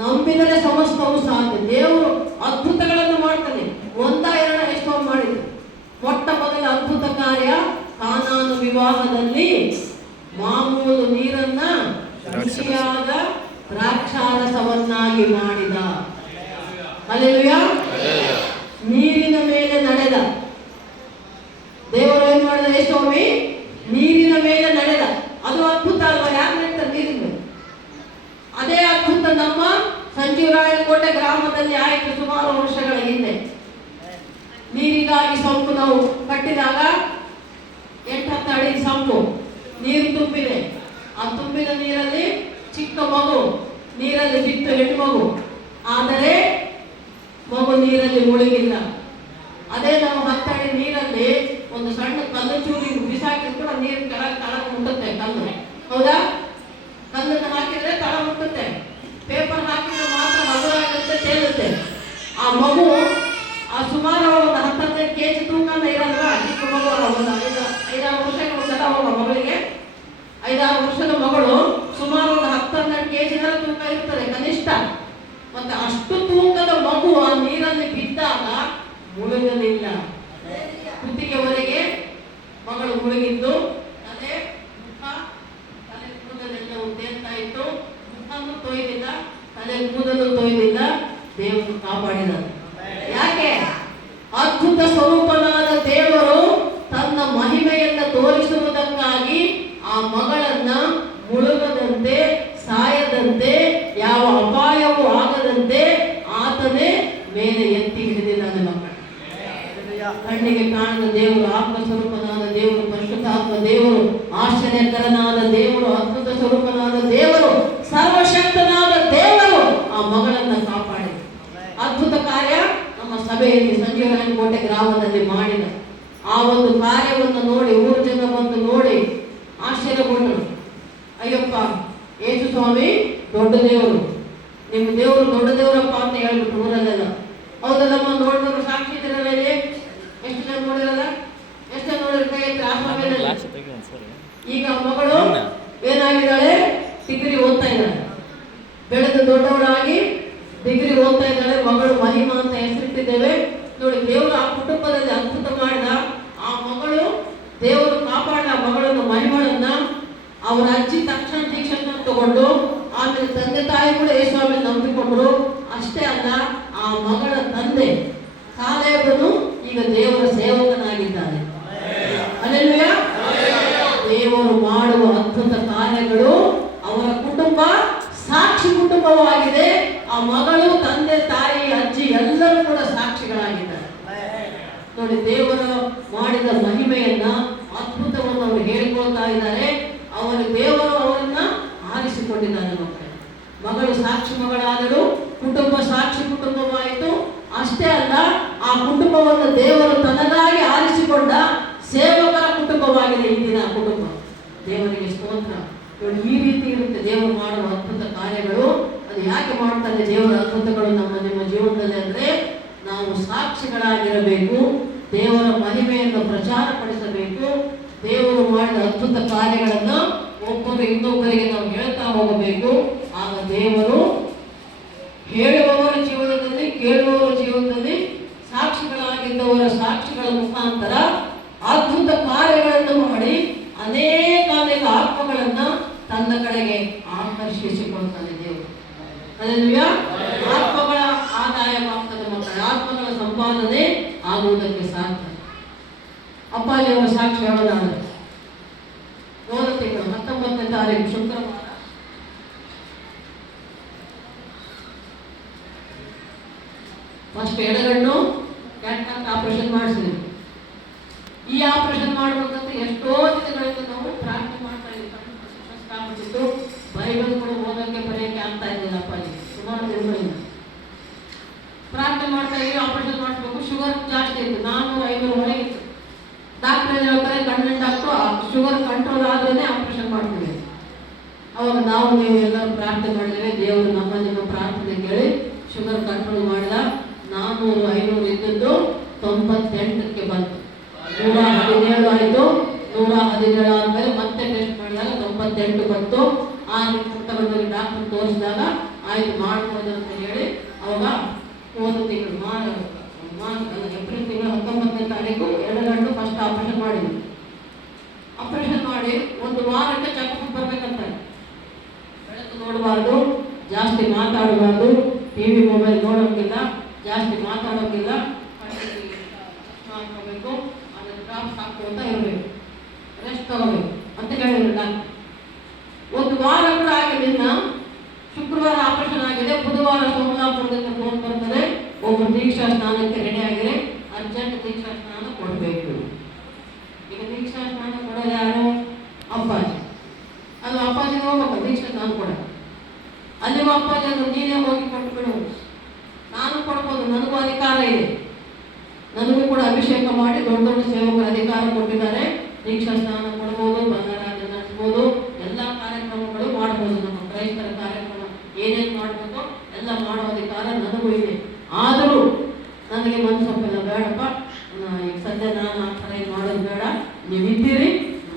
ನಂಬಿದರೆ ಸಮಸ್ತವು ಸಾಧ್ಯ. ದೇವರು ಅದ್ಭುತಗಳನ್ನು ಮಾಡ್ತಾನೆ. 1-2 ಎಷ್ಟೋ ಮಾಡಿದ್ರು. ಮೊಟ್ಟ ಮೊದಲ ಅದ್ಭುತ ಕಾರ್ಯ, ಕಾನಾನು ವಿವಾಹದಲ್ಲಿ ಮಾಮೂಲು ನೀರನ್ನ ರುಚಿಯಾದ ದ್ರಾಕ್ಷಾರಸವನ್ನಾಗಿ ಮಾಡಿದ. ಹಲ್ಲೆಲೂಯಾ. ನೀರಿನ ಮೇಲೆ ನಡೆದ ದೇವರು ಏನ್ ಮಾಡಿದ? ಯೇಸುಸ್ವಾಮಿ ನೀರಿನ ಮೇಲೆ ನಡೆದ. ಅದು ಅದ್ಭುತ ಅಲ್ವಾ? ಯಾರು ನಡೀತಾರೆ ನೀರಿನ ಮೇಲೆ? ಅದೇ ಅದ್ಭುತ ನಮ್ಮ ಸಂಜೀವರಾಯನಕೋಟೆ ಗ್ರಾಮದಲ್ಲಿ ಆಯಿತು ಸುಮಾರು ವರ್ಷಗಳ ಹಿಂದೆ. ನೀರಿಗಾಗಿ ಸಂಪು ನಾವು ಕಟ್ಟಿದಾಗ 8-10 ಅಡಿ ಸಂಪು ನೀರು ತುಂಬಿದೆ. ಆ ತುಂಬಿದ ನೀರಲ್ಲಿ ಚಿಕ್ಕ ಮಗು ನೀರಲ್ಲಿ ಬಿತ್ತು, ಹೆಣ್ಣು ಮಗು. ಆದರೆ ಮಗು ನೀರಲ್ಲಿ ಮುಳುಗಿಲ್ಲ. ಅದೇ ನಾವು 10 ಅಡಿ ನೀರಲ್ಲಿ ಒಂದು ಸಣ್ಣ ಕಲ್ಲು ಚೂರಿ ಬಿಸಾಕಿದ್ರು ಕೂಡ ನೀರು ಕೆಳಗೆ ಮುಟ್ಟುತ್ತೆ. ಕಲ್ಲು, ಹೌದಾ? ಕಲ್ಲನ್ನು ಹಾಕಿದ್ರೆ ತಳ ಮುಟ್ಟುತ್ತೆ. ಪೇಪರ್ ಹಾಕಿದ್ರೆ ಮಾತ್ರ ಹಗುರಾಗುತ್ತೆ, ತೇಲುತ್ತೆ. ಆ ಮಗು ಆ ಸುಮಾರು ಒಂದು 10-15 kg ತೂಕನ ಇರಲ್ವಾ? ಚಿಕ್ಕ ಮಗು, ಒಂದು 5-6 ವರ್ಷಗಳ ಮಗಳಿಗೆ, 5-6 ವರ್ಷದ ಮಗಳು ಸುಮಾರು ಒಂದು 10-12 kg ತೂಕ ಇರ್ತದೆ ಕನಿಷ್ಠ. ಮತ್ತೆ ಅಷ್ಟು ತೂಕದ ಮಗು ಆ ನೀರಲ್ಲಿ ಬಿದ್ದಾಗ ಮುಳುಗಲಿಲ್ಲ. ಕುತ್ತಿಗೆವರೆಗೆ ಮಗಳು ಮುಳುಗಿದ್ದು, ತಲೆ ಕೂದಲೆಲ್ಲವೂ ತೇಲ್ತಾ ಇತ್ತು. ಮುಖವನ್ನು ತೊಯ್ದಿಲ್ಲ, ತಲೆ ಕೂದಲು ತೊಯ್ದಿಲ್ಲ. ದೇವರು ಕಾಪಾಡಿದ್ದಾರೆ. ಯಾಕೆ? ಅದ್ಭುತ ಸ್ವರೂಪನಾದ ದೇವರು ತನ್ನ ಮಹಿಮೆಯನ್ನು ತೋರಿಸುವುದಕ್ಕಾಗಿ ಆ ಮಗಳನ್ನ ಮುಳುಗದಂತೆ, ಸಾಯದಂತೆ, ಯಾವ ಅಪಾಯವೂ ಆಗದಂತೆ ಆತನೇ ಮೇಲೆ ಎತ್ತಿ ಹಿಡಿದಿದ್ದಾನೆ. ಮಕ್ಕಳು, ಕಣ್ಣಿಗೆ ಕಾಣದ ದೇವರು, ಆತ್ಮ ಸ್ವರೂಪನಾದ ದೇವರು, ಪರಿಶುದ್ಧಾತ್ಮ ದೇವರು, ಆಶ್ಚರ್ಯಕರನಾದ ದೇವರು, ಅದ್ಭುತ ಸ್ವರೂಪನಾದ ದೇವರು, ಸರ್ವಶಕ್ತನಾದ ದೇವರು ಆ ಮಗಳನ್ನ ಕಾಪಾಡಿದ ಅದ್ಭುತ ಕಾರ್ಯ ನಮ್ಮ ಸಭೆಯಲ್ಲಿ ಸಂಜೀವನ ಕೋಟೆ ಗ್ರಾಮದಲ್ಲಿ ಮಾಡಿದ ಆ ಒಂದು ಕಾರ್ಯವನ್ನು ನೋಡಿ ಊರು ಜನ ಬಂದು ನೋಡಿ ಆಶ್ಚರ್ಯಗೊಂಡರು. ಅಯ್ಯಪ್ಪ, ಯೇಸು ಸ್ವಾಮಿ ದೊಡ್ಡ ದೇವರು, ನಿಮ್ಮ ದೇವರು ದೊಡ್ಡ ದೇವರಪ್ಪ ಅಂತ ಹೇಳ್ಬಿಟ್ಟು ಊರಲ್ಲೆಲ್ಲ. ಹೌದಲ್ಲಮ್ಮ, ನೋಡಿದ್ರು ಸಾಕ್ಷಿ ಇದ್ರಲ್ಲ, ಇಲ್ಲಿ ಎಷ್ಟು ಜನ ನೋಡಿರಲ್ಲ, ಎಷ್ಟು ಜನ ನೋಡಿರ ಕೈ ಈಗ ಮಗಳು ಏನಾಗಿದ್ದಾಳೆ? ಡಿಗ್ರಿ ಓದ್ತಾ ಇದ್ದಾಳೆ. ಬೆಳೆದು ದೊಡ್ಡವರಾಗಿ ಡಿಗ್ರಿ ಓದ್ತಾ ಇದ್ದಾಳೆ. ಮಗಳು ಮಹಿಮಾ ಅಂತ ಹೆಸರಿಟ್ಟಿದ್ದೇವೆ. ನೋಡಿ, ದೇವರು ಆ ಕುಟುಂಬದಲ್ಲಿ ಅದ್ಭುತ ಮಾಡಿದ. ಆ ಮಗಳು ದೇವರು ಕಾಪಾಡ ಮಗಳನ್ನು, ಮಹಿಮಳನ್ನ ಅವರ ಅಜ್ಜಿ ತಕ್ಷಣ ದೀಕ್ಷೆಯನ್ನು ತಗೊಂಡು ಆಮೇಲೆ ತಂದೆ ತಾಯಿ ಕೂಡ ಯೇಸುಸ್ವಾಮಿ ನಂಬಿಕೊಂಡ್ರು. ಅಷ್ಟೇ ಅಲ್ಲ, ಆ ಮಗಳ ತಂದೆ ಕಾಲೇಬನು ಈಗ ದೇವರ ಸೇವಕನಾಗಿದ್ದಾನೆ. ಹಲ್ಲೆಲೂಯಾ. ದೇವರು ಮಾಡುವ ಅದ್ಭುತ ಕಾರ್ಯಗಳು ಅವರ ಕುಟುಂಬ ಸಾಕ್ಷಿ ಕುಟುಂಬವಾಗಿದೆ. ಆ ಮಗಳು, ತಂದೆ ತಾಯಿ, ಅಜ್ಜಿ ಎಲ್ಲರೂ ಕೂಡ ಸಾಕ್ಷಿಗಳಾಗಿದ್ದಾರೆ. ನೋಡಿ, ದೇವರು ಮಾಡಿದ ಮಹಿಮೆಯನ್ನ, ಅದ್ಭುತವನ್ನು ಅವರು ಹೇಳ್ಕೊಳ್ತಾ ಇದ್ದಾರೆ. ದೇವರು ಅವರನ್ನ ಆರಿಸಿಕೊಂಡಿದ್ದಾನೆ. ಮಗಳು ಸಾಕ್ಷಿ ಮಗಳಾದರೂ ಕುಟುಂಬ ಸಾಕ್ಷಿ ಕುಟುಂಬವಾಯಿತು. ಅಷ್ಟೇ ಅಲ್ಲ, ಆ ಕುಟುಂಬವನ್ನು ದೇವರು ತನಗಾಗಿ ಆರಿಸಿಕೊಂಡ ಸೇವಕರ ಕುಟುಂಬವಾಗಿದೆ ಈ ದಿನ ಕುಟುಂಬ. ದೇವರಿಗೆ ಸ್ತೋತ್ರ. ಈ ರೀತಿ ಇರುತ್ತೆ ದೇವರು ಮಾಡುವ ಅದ್ಭುತ ಕಾರ್ಯಗಳು. ಅದು ಯಾಕೆ ಮಾಡ್ತಾರೆ ದೇವರ ಅದ್ಭುತಗಳು ನಿಮ್ಮ ಜೀವನದಲ್ಲಿ ಅಂದ್ರೆ, ನಾವು ಸಾಕ್ಷಿಗಳಾಗಿರಬೇಕು, ದೇವರ ಮಹಿಮೆಯನ್ನು ಪ್ರಚಾರ ಪಡಿಸಬೇಕು, ದೇವರು ಮಾಡಿದ ಅದ್ಭುತ ಕಾರ್ಯಗಳನ್ನು ಒಬ್ಬರು ಇನ್ನೊಬ್ಬರಿಗೆ ನಾವು ಹೇಳ್ತಾ ಹೋಗಬೇಕು. ಆಗ ದೇವರು ಹೇಳುವವರ ಜೀವನದಲ್ಲಿ, ಕೇಳುವವರ ಜೀವನದಲ್ಲಿ, ಸಾಕ್ಷಿಗಳಾಗಿದ್ದವರ ಸಾಕ್ಷಿಗಳ ಮುಖಾಂತರ ಅದ್ಭುತ ಕಾರ್ಯಗಳನ್ನು ಮಾಡಿ ಅನೇಕ ಆತ್ಮಗಳನ್ನ ತನ್ನ ಕಡೆಗೆ ಆಕರ್ಷಿಸಿಕೊಳ್ತಾನೆ ದೇವರು. ಹಲ್ಲೆಲೂಯಾ. ಆತ್ಮಗಳ ಆದಾಯವಾಗ್ತದೆ ಮಕ್ಕಳ, ಆತ್ಮಗಳ ಸಂಪಾದನೆ ಆಗುವುದಕ್ಕೆ ಸಾಧ್ಯ. ಅಪ್ಪಾಜಿಯವರ ಸಾಕ್ಷಿ ಹೇಳೋದಾದ್ರೆ, ಹೋದ ತಿಂಗಳು 19ನೇ ತಾರೀಕು ಶುಕ್ರವಾರ ಫಸ್ಟ್ ಎಡಗಣ್ಣು ಕ್ಯಾಟ್ರಾಕ್ಟ್ ಆಪರೇಷನ್ ಮಾಡಿಸಿದ್ವಿ. ಈ ಆಪರೇಷನ್ ಮಾಡಬೇಕಂತ ಎಷ್ಟೋ ದಿನಗಳಿಂದ ನಾವು ಪ್ರಾರ್ಥನೆ ಮಾಡ್ತಾ ಇದ್ದೀವಿ. ಬೈಬಲ್ ಕೂಡ ಓದೋಕ್ಕೆ ಬರೆಯೋಕ್ಕೆ ಆಗ್ತಾ ಇದ್ದಿಲ್ಲ ಅಪ್ಪಾಜಿ. ಸುಮಾರು ದಿನಗಳಿಂದ ಪ್ರಾರ್ಥನೆ ಮಾಡ್ತಾ ಇದ್ದೀವಿ, ಆಪರೇಷನ್ ಮಾಡಿಸ್ಬೇಕು. ಶುಗರ್ ಜಾಸ್ತಿ ಇತ್ತು, 400-500 ಒಳಗಿತ್ತು. ಡಾಕ್ಟರ್ ಹೇಳ್ತಾರೆ, ಕಣ್ಣಿನ ಡಾಕ್ಟ್ರು ಶುಗರ್ ಕಂಟ್ರೋಲ್ ಆದ್ರೇ ಆಪರೇಷನ್ ಮಾಡ್ತೀವಿ. ಅವಾಗ ನೀವು ಎಲ್ಲರೂ ಪ್ರಾರ್ಥನೆ ಮಾಡಿದ್ದೇವೆ. ದೇವರು ನಿಮ್ಮ ಪ್ರಾರ್ಥನೆ ಕೇಳಿ ಶುಗರ್ ಕಂಟ್ರೋಲ್ ಮಾಡಿದ. 400-500 ಇದ್ದದ್ದು 98ಕ್ಕೆ ಬಂತು. 117 ಆಯಿತು. 117 ಆದ್ಮೇಲೆ ಮತ್ತೆ ಟೆಸ್ಟ್ ಮಾಡಿದಾಗ 98 ಬಂತು. ಆ ರಿಪೋರ್ಟ್ ತಗೊಂಡೋಗಿ ಡಾಕ್ಟರ್ ತೋರಿಸಿದಾಗ ಆಯ್ತು ಮಾಡ್ಬೋದು ಅಂತ ಹೇಳಿ ಅವಾಗ ಹೋದ ತಿಂಗಳು ಏಪ್ರಿಲ್ ತಿಂಗಳು 19ನೇ ತಾರೀಕು ಎಡಗಣ್ಣು ಫಸ್ಟ್ ಆಪರೇಷನ್ ಮಾಡಿದ್ವಿ. ಆಪರೇಷನ್ ಮಾಡಿ 1 ವಾರಕ್ಕೆ ಚೆಕಪ್ ಬರ್ಬೇಕಂತಾರೆ. ಬೆಳಕು ನೋಡಬಾರ್ದು, ಜಾಸ್ತಿ ಮಾತಾಡಬಾರ್ದು, ಟಿವಿ ಮೊಬೈಲ್ ನೋಡೋಕ್ಕಿಲ್ಲ, ಜಾಸ್ತಿ ಮಾತಾಡೋಕ್ಕಿಲ್ಲ, ಹಾಕೋಬೇಕು, ಅದನ್ನು ಡ್ರಾಪ್ಸ್ ಹಾಕೋತ ಇರಬೇಕು, ರೆಸ್ಟ್ ತಗೋಬೇಕು ಅಂತ ಹೇಳಿದ್ರು ಡಾಕ್ಟರ್. 1 ವಾರ ಕೂಡ ಆಗಿದ್ದಿಲ್ಲ. ಶುಕ್ರವಾರ ಆಪರೇಷನ್ ಆಗಿದೆ. ಬುಧವಾರ ಸೋಮಲಾಪುರದಿಂದ ಫೋನ್ ಬರ್ತದೆ, ಒಬ್ಬರು ದೀಕ್ಷಾ ಸ್ನಾನಕ್ಕೆ ರೆಡಿ ಆಗಿದೆ, ಅರ್ಜೆಂಟ್ ದೀಕ್ಷಾ ಸ್ನಾನ ಕೊಡಬೇಕು. ಈಗ ದೀಕ್ಷಾ ಸ್ನಾನ ಕೊಡೋದು ಯಾರು? ಅಪ್ಪಾಜಿ. ಅದು ಅಪ್ಪಾಜಿಗೆ ಹೋಗ್ಬೇಕು ದೀಕ್ಷಾ ಸ್ನಾನ ಕೊಡೋದು. ಅಲ್ಲಿಗೂ ಅಪ್ಪಾಜಿ ಅಂದ್ರೆ ನೀನೇ ಹೋಗಿ ಕೊಟ್ಟು ಬಿಡು. ನಾನು ಕೊಡ್ಬೋದು, ನನಗೂ ಅಧಿಕಾರ ಇದೆ. ನನಗೂ ಕೂಡ ಅಭಿಷೇಕ ಮಾಡಿ ದೊಡ್ಡ ದೊಡ್ಡ ಸೇವಕರ ಅಧಿಕಾರ ಕೊಟ್ಟಿದ್ದಾರೆ. ದೀಕ್ಷಾ ಸ್ನಾನ ಕೊಡ್ಬೋದು, ಬಂಗಾರಾಜನ ನಡೆಸ್ಬೋದು, ಎಲ್ಲ ಕಾರ್ಯಕ್ರಮಗಳು ಮಾಡ್ಬೋದು. ನಮ್ಮ ಕ್ರೈಸ್ತರ ಕಾರ್ಯಕ್ರಮ ಏನೇನು ಮಾಡಬೇಕು ಎಲ್ಲ ಮಾಡೋ ಅಧಿಕಾರ ನನಗೂ ಇದೆ. ಆದರೂ ನನಗೆ ಮನಸ್ಸೊಪ್ಪೆಲ್ಲ ಬೇಡಪ್ಪ, ಈಗ ಸದ್ಯ ನಾನು ಆ ಥರ ಮಾಡೋದು ಬೇಡ, ನೀವು ಇದ್ದೀರಿ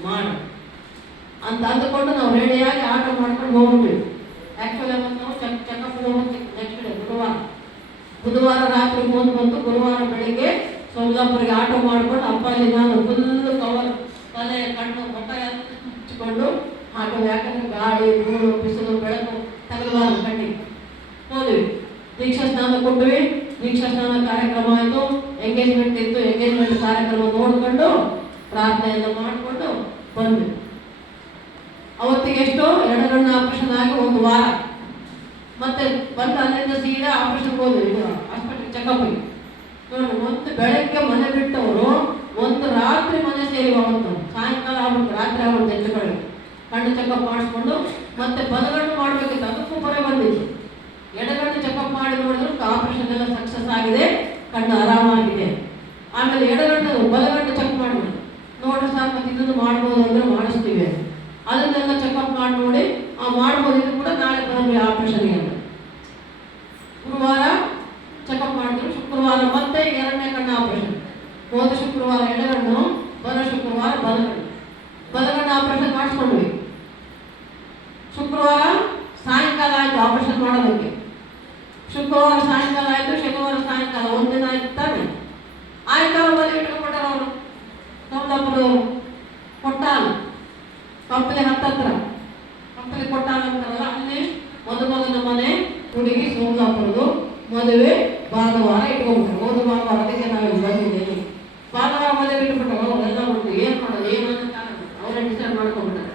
ಮಾಡು ಅಂತ ಅಂದುಕೊಂಡು ನಾವು ರೆಡಿಯಾಗಿ ಆಟೋ ಮಾಡ್ಕೊಂಡು ಹೋಗ್ಬಿಟ್ವಿ. ಆ್ಯಕ್ಚುಲಿ ಅವತ್ತು ನಾವು ಚೆಕಪ್ ಹೋಗ್ಬೇಕು ನೆಕ್ಸ್ಟ್ ಡೇ ಬುಧವಾರ ರಾತ್ರಿ ಫೋನ್ ಬಂತು. ಗುರುವಾರ ಬೆಳಿಗ್ಗೆ ಸೋಮಲಾಪುರಿಗೆ ಆಟೋ ಮಾಡ್ಕೊಂಡು ಅಪ್ಪಾಜಿ ನಾನು ಫುಲ್ ಕವರ್ ತಲೆ ಕಣ್ಣು ಮೊಟ್ಟ ಹಚ್ಚಿಕೊಂಡು ಆಟೋ, ಯಾಕಂದ್ರೆ ಗಾಳಿ ಧೂಳು ಬಿಸಿಲು ಬೆಳಕು ತಗಲಬಾರ್ದು ಕಣ್ಣಿಗೆ ಹೋದ್ವಿ. ದೀಕ್ಷಾ ಸ್ನಾನ ಕೊಟ್ವಿ. ದೀಕ್ಷಾ ಸ್ನಾನ ಕಾರ್ಯಕ್ರಮ ಆಯಿತು, ಎಂಗೇಜ್ಮೆಂಟ್ ಇತ್ತು. ಎಂಗೇಜ್ಮೆಂಟ್ ಕಾರ್ಯಕ್ರಮ ನೋಡಿಕೊಂಡು ಪ್ರಾರ್ಥನೆಯನ್ನು ಮಾಡಿಕೊಂಡು ಬಂದ್ವಿ. ಅವತ್ತಿಗೆ ಎಷ್ಟು ಎಡಗಣ್ಣ ಆಪರೇಷನ್ ಆಗಿ 1 ವಾರ. ಮತ್ತೆ ಬಂದು ಅಲ್ಲಿಂದ ಸೀದಾ ಆಪರೇಷನ್ ಹೋದ್ವಿ ಹಾಸ್ಪಿಟಲ್ ಚೆಕಪ್ಗೆ. ನೋಡಿ, ಒಂದು ಬೆಳಗ್ಗೆ ಮನೆ ಬಿಟ್ಟವರು ಒಂದು ರಾತ್ರಿ ಮನೆ ಸೇರಿ ಅವತ್ತು ಸಾಯಂಕಾಲ ಆಗ್ಬಿಟ್ಟು ರಾತ್ರಿ ಆಗ್ಬಿಟ್ಟು ಹೆಚ್ಚು ಕಡೆ ಕಣ್ಣು ಚೆಕಪ್ ಮಾಡಿಸ್ಕೊಂಡು ಮತ್ತೆ ಬಲಗಣ್ಣು ಮಾಡಬೇಕಿತ್ತು, ಅದಕ್ಕೂ ಬರೆ ಬಂದಿತ್ತು. ಎಡಗಣ್ಣು ಚೆಕಪ್ ಮಾಡಿ ನೋಡಿದ್ರು ಆಪರೇಷನ್ ಎಲ್ಲ ಸಕ್ಸಸ್ ಆಗಿದೆ, ಕಣ್ಣು ಆರಾಮಾಗಿದೆ. ಆಮೇಲೆ ಬಲಗಣ್ಣು ಚೆಕ್ ಮಾಡಿದ್ರು, ನೋಡ್ರಿ ಸರ್ ಮತ್ತೆ ಇದನ್ನು ಮಾಡ್ಬೋದು ಅಂದ್ರೆ ಮಾಡಿಸ್ತೀವಿ. ಅದನ್ನೆಲ್ಲ ಚೆಕಪ್ ಮಾಡಿ ನೋಡಿ ಮಾಡ್ಬೋದು, ಇದು ಕೂಡ ನಾಳೆ ಬಂದ್ವಿ ಆಪರೇಷನ್ಗೆ ಅಂತ. ಗುರುವಾರ ಚೆಕಪ್ ಮಾಡಿದ್ರು, ಶುಕ್ರವಾರ ಮತ್ತೆ 2ನೇ ಕಣ್ಣು ಆಪರೇಷನ್. ಹೋದ ಶುಕ್ರವಾರ ಎಡಗಣ್ಣು, ಬರೋ ಶುಕ್ರವಾರ ಬಲಗಣ್ಣು ಆಪರೇಷನ್ ಮಾಡಿಸ್ಕೊಂಡ್ವಿ. ಶುಕ್ರವಾರ ಸಾಯಂಕಾಲ ಆಯಿತು ಆಪರೇಷನ್ ಮಾಡೋದಕ್ಕೆ. ಶುಕ್ರವಾರ ಸಾಯಂಕಾಲ ಆಯಿತು, ಶನಿವಾರ ಸಾಯಂಕಾಲ 1 ದಿನ ಆಯ್ತು ತಾನೆ. ಆಯ್ತಾರ ಮದುವೆ ಇಟ್ಕೊಂಡ್ಬಿಟ್ಟಾರ ಅವರು, ಸೌದಾಪುರದವರು. ಕೊಟ್ಟಾಲ ಕಂಪನಿ ಹತ್ತತ್ರ, ಕಂಪನಿ ಕೊಟ್ಟಾಲ ಅಂತಾರಲ್ಲ, ಅಲ್ಲಿ ಮೊದಲ ಮನೆ ಹುಡುಗಿ ಸೋಮಲಾಪುರದು. ಮದುವೆ ಭಾನುವಾರ ಇಟ್ಕೊಂಡ್ಬಿಟ್ರು. ಹೋದ ಭಾನುವಾರ ಅದಕ್ಕೆ ನಾವು ಬಂದಿದ್ದೇವೆ. ಭಾನುವಾರ ಮದುವೆ ಇಟ್ಬಿಟ್ಟಾರ. ಅವರೆಲ್ಲ ಬಿಟ್ಟು ಏನು ಮಾಡೋದು ಏನು ಅಂತ ಅವರೇ ಡಿಸೈಡ್ ಮಾಡ್ಕೊಂಡ್ಬಿಟ್ಟಾರೆ.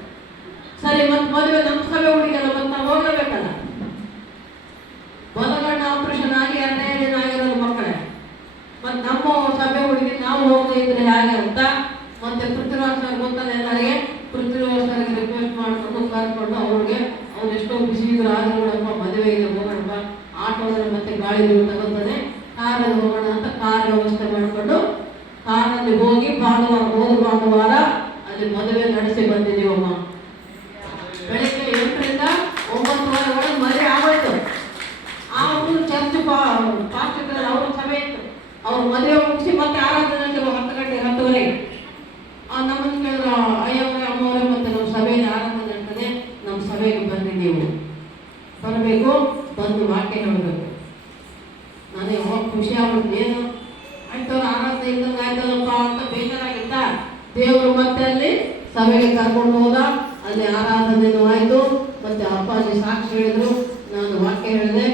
ಸರಿ, ಮತ್ತೆ ಮದುವೆ ನಮ್ಮ ಸಭೆ ಹುಡುಗಿಯಲ್ಲ, ಮತ್ತೆ ನಾವು ಹೋಗಲೇಬೇಕಲ್ಲ. ಬಲಗಣ್ಣ ಆಪರೇಷನ್ ಆಗಿ 2ನೇ ದಿನ ಆಗಿರೋದು ಮಕ್ಕಳೇ. ಮತ್ತೆ ನಮ್ಮ ಸಭೆ ಹುಡುಗಿ ನಾವು ಹೋಗದೇ ಇದ್ರೆ ಹೇಗೆ ಅಂತ ಮತ್ತೆ ಪೃಥ್ವಿರಾಜ್ ಸರ್ ಗೊತ್ತಲ್ಲ ಎಲ್ಲರಿಗೆ. ಪೃಥ್ವಿರಾಜ್ ಸರ್ಗೆ ರಿಕ್ವೆಸ್ಟ್ ಮಾಡಿಕೊಂಡು ಕರ್ಕೊಂಡು ಅವ್ರಿಗೆ ಅವ್ರು ಎಷ್ಟೋ ಬಿಸಿ ಇದ್ರು ಆದ್ರೂ ನೋಡಪ್ಪ ಮದುವೆ ಇದೆ ಹೋಗೋಣ, ಆಟೋದ್ರೆ ಮತ್ತೆ ಗಾಳಿ ತಗೊಂತಾನೆ, ಕಾರಲ್ಲಿ ಹೋಗೋಣ ಅಂತ ಕಾರ್ ವ್ಯವಸ್ಥೆ ಮಾಡಿಕೊಂಡು ಕಾರಲ್ಲಿ ಹೋಗಿ ಹೋದ ಭಾನುವಾರ ಅಲ್ಲಿ ಮದುವೆ ನಡೆಸಿ ಬಂದಿದ್ದೀವಮ್ಮ. ಬೆಳಗ್ಗೆ 8ರಿಂದ 9:30 ಒಳಗೆ ಮದುವೆ ಆಗೋಯ್ತು. ಆ ಒಂದು ಚರ್ಚ್ ಪಾಸ್ಟ್ ಇದ್ರಲ್ಲ, ಅವ್ರ ಸಭೆ ಇತ್ತು. ಅವ್ರು ಮದುವೆ ಮುಗಿಸಿ ಮತ್ತೆ ಆರಾಧನೆ 10 ಗಂಟೆ 10:30. ನಮ್ಮನ್ನು ಕೇಳಿದ್ರು, ಅಯ್ಯವ್ರೆ ಅಮ್ಮವ್ರೆ ಮತ್ತೆ ನಮ್ಮ ಸಭೆಯಲ್ಲಿ ಆರಾಧನೆ ಇರ್ತದೆ, ನಮ್ಮ ಸಭೆಗೆ ಬನ್ನಿ, ನೀವು ಬರಬೇಕು, ಬಂದು ವಾಕ್ಯ ಹೇಳಬೇಕು. ನಾನು ಯಾವಾಗ ಖುಷಿ ಆಗ್ಬಿಟ್ಟು ಏನು ಆಯ್ತು ಆರಾಧನೆ ಇದ್ದಂಗೆ ಆಯ್ತಲ್ಲಪ್ಪ ಅಂತ ಬೇಜಾರಾಗಿತ್ತ. ದೇವರು ಮತ್ತೆ ಅಲ್ಲಿ ಸಭೆಗೆ ಕರ್ಕೊಂಡು ಹೋದ. ಅಲ್ಲಿ ಆರಾಧನೆನೂ ಆಯಿತು. ಮತ್ತೆ ಅಪ್ಪಾಜಿ ಸಾಕ್ಷಿ ಹೇಳಿದ್ರು, ನಾನು ವಾಕ್ಯ ಹೇಳಿದೆ,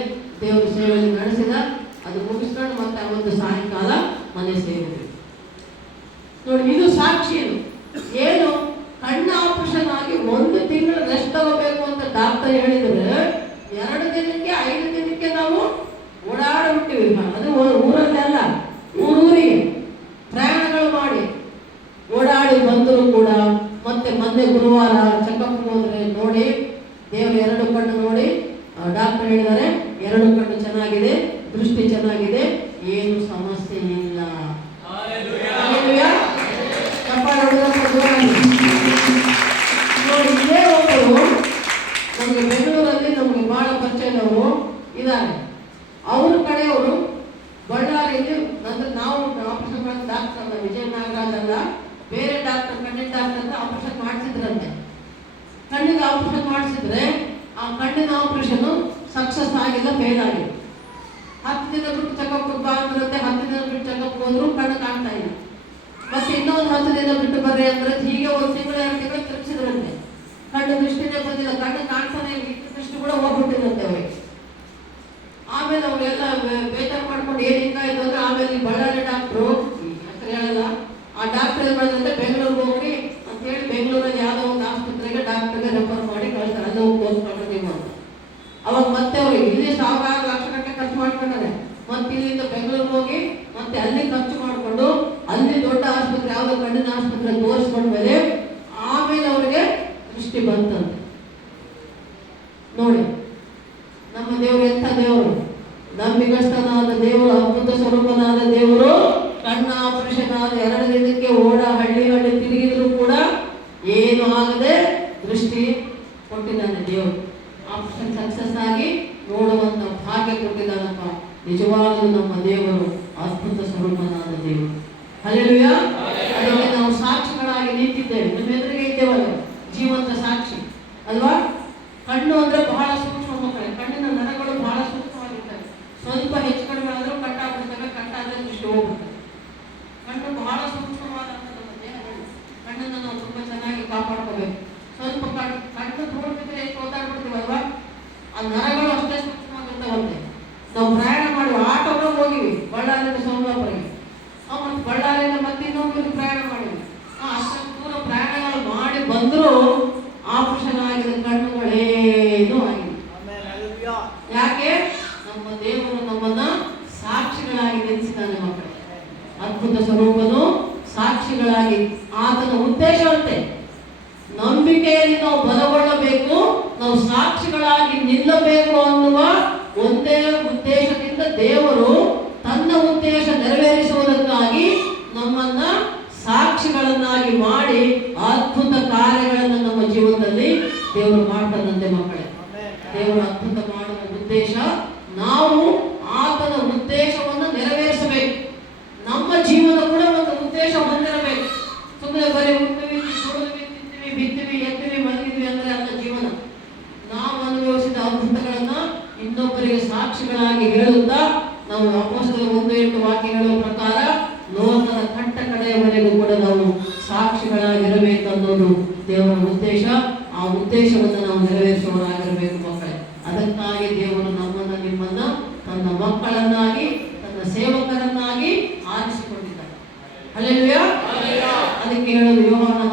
ದೇವ್ರ ಸೇವೆಯಲ್ಲಿ ನಡೆಸಿದ. ಅದು ಮುಗಿಸ್ಕೊಂಡು ಮತ್ತೆ ಅವತ್ತು ಸಾಯಂಕಾಲ ಮನೆ ಸೇರಿದ್ವಿ. ನೋಡಿ, ಇದು ಸಾಕ್ಷಿ. ಏನು ಕಣ್ಣು ಆಪರೇಷನ್ ಆಗಿ 1 ತಿಂಗಳು ರೆಸ್ಟ್ ತಗೋಬೇಕು ಅಂತ ಡಾಕ್ಟರ್ ಹೇಳಿದ್ರೆ 2 ದಿನಕ್ಕೆ 5 ದಿನಕ್ಕೆ ನಾವು ಓಡಾಡ್ಬಿಟ್ಟಿವಿ. ಅದು ಊರಲ್ಲೇ ಅಲ್ಲ, ಊರಿಗೆ ಪ್ರಯಾಣಗಳು ಮಾಡಿ ಓಡಾಡಿ ಬಂದರೂ ಕೂಡ ಮತ್ತೆ ಮೊನ್ನೆ ಗುರುವಾರ ಚೆಕಪ್ ಹೋದ್ರೆ ನೋಡಿ, ದೇವರು 2 ಕಣ್ಣು ನೋಡಿ ಡಾಕ್ಟರ್ ಹೇಳಿದ್ದಾರೆ 2 ಕಣ್ಣು ಚೆನ್ನಾಗಿದೆ, ದೃಷ್ಟಿ ಚೆನ್ನಾಗಿದೆ, ಏನು ಸಮಸ್ಯೆ ಇಲ್ಲ. ನೋಡಿ, ಇದೇ ಒಬ್ಬರು ನಮಗೆ ಬೆಂಗಳೂರಲ್ಲಿ ನಮಗೆ ಬಹಳ ಪರಿಚಯದವರು ಇದ್ದಾರೆ. ಅವ್ರ ಕಡೆಯವರು ಬಳ್ಳಾರಿಯಲ್ಲಿ ನಂತರ ನಾವು ಆಪರೇಷನ್ ಮಾಡಿದ ಡಾಕ್ಟರ್ ಅಲ್ಲ, ವಿಜಯ ನಾಗರಾಜ್ ಅಲ್ಲ, ಬೇರೆ ಡಾಕ್ಟರ್, ಕಣ್ಣಿನ ಡಾಕ್ಟರ್ ಅಂತ ಆಪರೇಷನ್ ಮಾಡಿಸಿದ್ರಂತೆ. ಕಣ್ಣಿಗೆ ಆಪರೇಷನ್ ಮಾಡಿಸಿದ್ರೆ ಆ ಕಣ್ಣಿನ ಆಪರೇಷನ್ ಸಕ್ಸಸ್ ಆಗಿಲ್ಲ, ಫೇಲ್ ಆಗಿದೆ. 10 ದಿನ ಬಿಟ್ಟು ಚೆಕಪ್ ಬಾ ಅಂದ್ರಂತೆ. 10 ದಿನ ಬಿಟ್ಟು ಚೆಕಪ್ ಹೋದ್ರು ಕಣ್ಣು ಕಾಣ್ತಾ ಇಲ್ಲ. ಮತ್ತೆ ಇನ್ನೊಂದು 10 ದಿನ ಬಿಟ್ಟು ಬರ್ರಿ ಅಂದ್ರೆ ಹೀಗೆ 1 ತಿಂಗಳು 2 ತಿಂಗಳು ತಿರುಗಿಸಿದ್ರಂತೆ. ಕಣ್ಣು ದೃಷ್ಟಿನೇ ಬಂದಿಲ್ಲ, ಕಣ್ಣು ಕಾಣ್ತಾನೆ ಇಷ್ಟು ದೃಷ್ಟಿ ಕೂಡ ಹೋಗ್ಬಿಟ್ಟಿದಂತೆ ಅವರಿಗೆ. ಆಮೇಲೆ ಅವರೆಲ್ಲ ಬೇಜಾರು ಮಾಡ್ಕೊಂಡು ಏನು ಹಿಂಗಾಯ್ತು ಅಂದ್ರೆ ಆಮೇಲೆ ಈ ಬಳ್ಳಾರಿ ಡಾಕ್ಟ್ರು ಹೆಸರು ಹೇಳಲ್ಲ, ಆ ಡಾಕ್ಟರ್ ಏನು ಮಾಡಿದಂತೆ ಬೆಂಗಳೂರಿಗೆ ಹೋಗಿ ಅಂತೇಳಿ ಬೆಂಗಳೂರಲ್ಲಿ ಯಾವುದೋ ಒಂದು ಆಸ್ಪತ್ರೆಗೆ ಡಾಕ್ಟರ್ಗೆ ರೆಫರ್ ಮಾಡಿ ಕಳಿಸ್ತಾರೆ, ಅಲ್ಲಿ ಹೋಗಿ ತೋರಿಸ್ಕೊಂಡ್ರೆ ನೀವು ಅಂತ. ಅವಾಗ ಮತ್ತೆ ಅವ್ರಿಗೆ ಇಲ್ಲಿ 1000 ಲಕ್ಷ ಗಂಟೆ ಖರ್ಚು ಮಾಡ್ಕೊಂಡಾರೆ. ಮತ್ತೆ ಇಲ್ಲಿಂದ ಬೆಂಗಳೂರಿಗೆ ಹೋಗಿ ಮತ್ತೆ ಅಲ್ಲಿ ಖರ್ಚು ಮಾಡಿಕೊಂಡು ಅಲ್ಲಿ ದೊಡ್ಡ ಆಸ್ಪತ್ರೆ ಯಾವುದೋ ಕಣ್ಣಿನ ಆಸ್ಪತ್ರೆ ತೋರಿಸ್ಕೊಂಡ್ಮೇಲೆ ಆಮೇಲೆ ಅವರಿಗೆ ದೃಷ್ಟಿ ಬಂತಂತೆ. ನೋಡಿ, ನಮ್ಮ ದೇವರು ಎಂಥ ದೇವರು, ನಂಬಿಗಸ್ತನಾದ ದೇವರು, ಅದ್ಭುತ ಸ್ವರೂಪನಾದ ದೇವರು. ಕಣ್ಣ ಆಪರೇಷನ್ ಆದ 2 ದಿನಕ್ಕೆ ಹಳ್ಳಿ ತಿರುಗಿದ್ರು ಕೂಡ ಏನು ಆಗದೆ ದೃಷ್ಟಿ ಕೊಟ್ಟಿದ್ದಾನೆ ದೇವರು. ಆಪರೇಷನ್ ಸಕ್ಸಸ್ ಆಗಿ ನೋಡುವಂತ ಭಾಗ್ಯ ಕೊಟ್ಟಿದ್ದಾನಪ್ಪ. ನಿಜವಾಗಲೂ ನಮ್ಮ ದೇವರು ಅದ್ಭುತ ಸ್ವರೂಪನಾದ ದೇವರು. ಹಲ್ಲೆಲೂಯಾ. ಅದಕ್ಕೆ ನಾವು ಸಾಕ್ಷಿಗಳಾಗಿ ನಿಂತಿದ್ದೇವೆ, ನಮ್ಮ ಎದುರಿಗೆ ಇದ್ದೇವಲ್ಲ, ಜೀವಂತ ಸಾಕ್ಷಿ ಅಲ್ವಾ. ಕಣ್ಣು ಅಂದ್ರೆ ಬಹಳ ಸೂಕ್ಷ್ಮ ಮಕ್ಕಳೇ, ಕಣ್ಣಿನ ನರಗಳು ಬಹಳ ಸೂಕ್ಷ್ಮವಾಗಿರ್ತವೆ. ಸ್ವಲ್ಪ ಹೆಚ್ಚು ಕಡಿಮೆ ಆದರೂ ಕಟ್ಟಾಗ್ಬಿಡ್ತವೆ, ಕಟ್ಟಾದ್ರೆ ದೃಷ್ಟಿ ಹೋಗ್ಬಿಡ್ತವೆ. ಕಣ್ಣು ಬಹಳ ಸೂಕ್ಷ್ಮವಾದಂಥ ನಮ್ಮ ದೇಹಗಳು. ಕಣ್ಣನ್ನು ನಾವು ತುಂಬ ಚೆನ್ನಾಗಿ ಕಾಪಾಡ್ಕೋಬೇಕು. ಸ್ವಲ್ಪ ಕಣ್ಣು ನೋಡ್ಬಿಟ್ರೆ ಎಷ್ಟು ಓದಾಡ್ಬಿಡ್ತೀವಲ್ವಾ, ಆ ನರಗಳು ಅಷ್ಟೇ ಸೂಕ್ಷ್ಮವಾಗಿರ್ತಾವಂತೆ. ನಾವು ಅಂದ್ರೆ ದೇವರು ತನ್ನ ಉದ್ದೇಶ ನೆರವೇರಿಸುವುದಕ್ಕಾಗಿ ನಮ್ಮನ್ನ ಸಾಕ್ಷಿಗಳನ್ನಾಗಿ ಮಾಡಿ ಅದ್ಭುತ ಕಾರ್ಯಗಳನ್ನು ನಮ್ಮ ಜೀವನದಲ್ಲಿ ದೇವರು ಮಾಡ್ತಾನಂತೆ ಮಕ್ಕಳೇ. ದೇವರು ಅದ್ಭುತ ಮಾಡುವ ಉದ್ದೇಶ, ನಾವು ಆತನ ಉದ್ದೇಶವನ್ನು ನೆರವೇರಿಸಬೇಕು. ನಮ್ಮ ಜೀವನ ಕೂಡ ಒಂದು ಉದ್ದೇಶ ಹೊಂದಿರಬೇಕು. ಸುಮ್ಮನೆ ಬರೀ ಹುಡ್ತೀವಿ, ಸುಡುತ್ತೀವಿ, ತಿಂತೀವಿ, ಬಿತ್ತೀವಿ, ಎತ್ತೀವಿ, ಮಲಗಿದ್ವಿ ಅಂದ್ರೆ ಅಲ್ಲ ಜೀವನ. ನಾವು ಅನುಭವಿಸಿದ ಅದ್ಭುತಗಳನ್ನ ಇನ್ನೊಬ್ಬರಿಗೆ ಸಾಕ್ಷಿಗಳಾಗಿ ಹೇಳುತ್ತಾ ನಾವು ಅಪೊಸ್ತಲರ 1:8 ವಾಕ್ಯ ಹೇಳುವ ಪ್ರಕಾರ ಲೋಕದ ಕಟ್ಟ ಕಡೆಯವರೆಗೂ ಕೂಡ ನಾವು ಸಾಕ್ಷಿಗಳಾಗಿರಬೇಕು ಅನ್ನೋದು ದೇವರ ಉದ್ದೇಶ. ಆ ಉದ್ದೇಶವನ್ನು ನಾವು ನೆರವೇರಿಸುವವರಾಗಿರಬೇಕು ಮಕ್ಕಳೇ. ಅದಕ್ಕಾಗಿ ದೇವರು ನಮ್ಮನ್ನ ನಿಮ್ಮನ್ನ ತನ್ನ ಮಕ್ಕಳನ್ನಾಗಿ ತನ್ನ ಸೇವಕರನ್ನಾಗಿ ಆರಿಸಿಕೊಂಡಿದ್ದಾರೆ. ಹಲ್ಲೆಲೂಯಾ. ಅದಕ್ಕೆ ಹೇಳೋದು ಯೋಹಾನ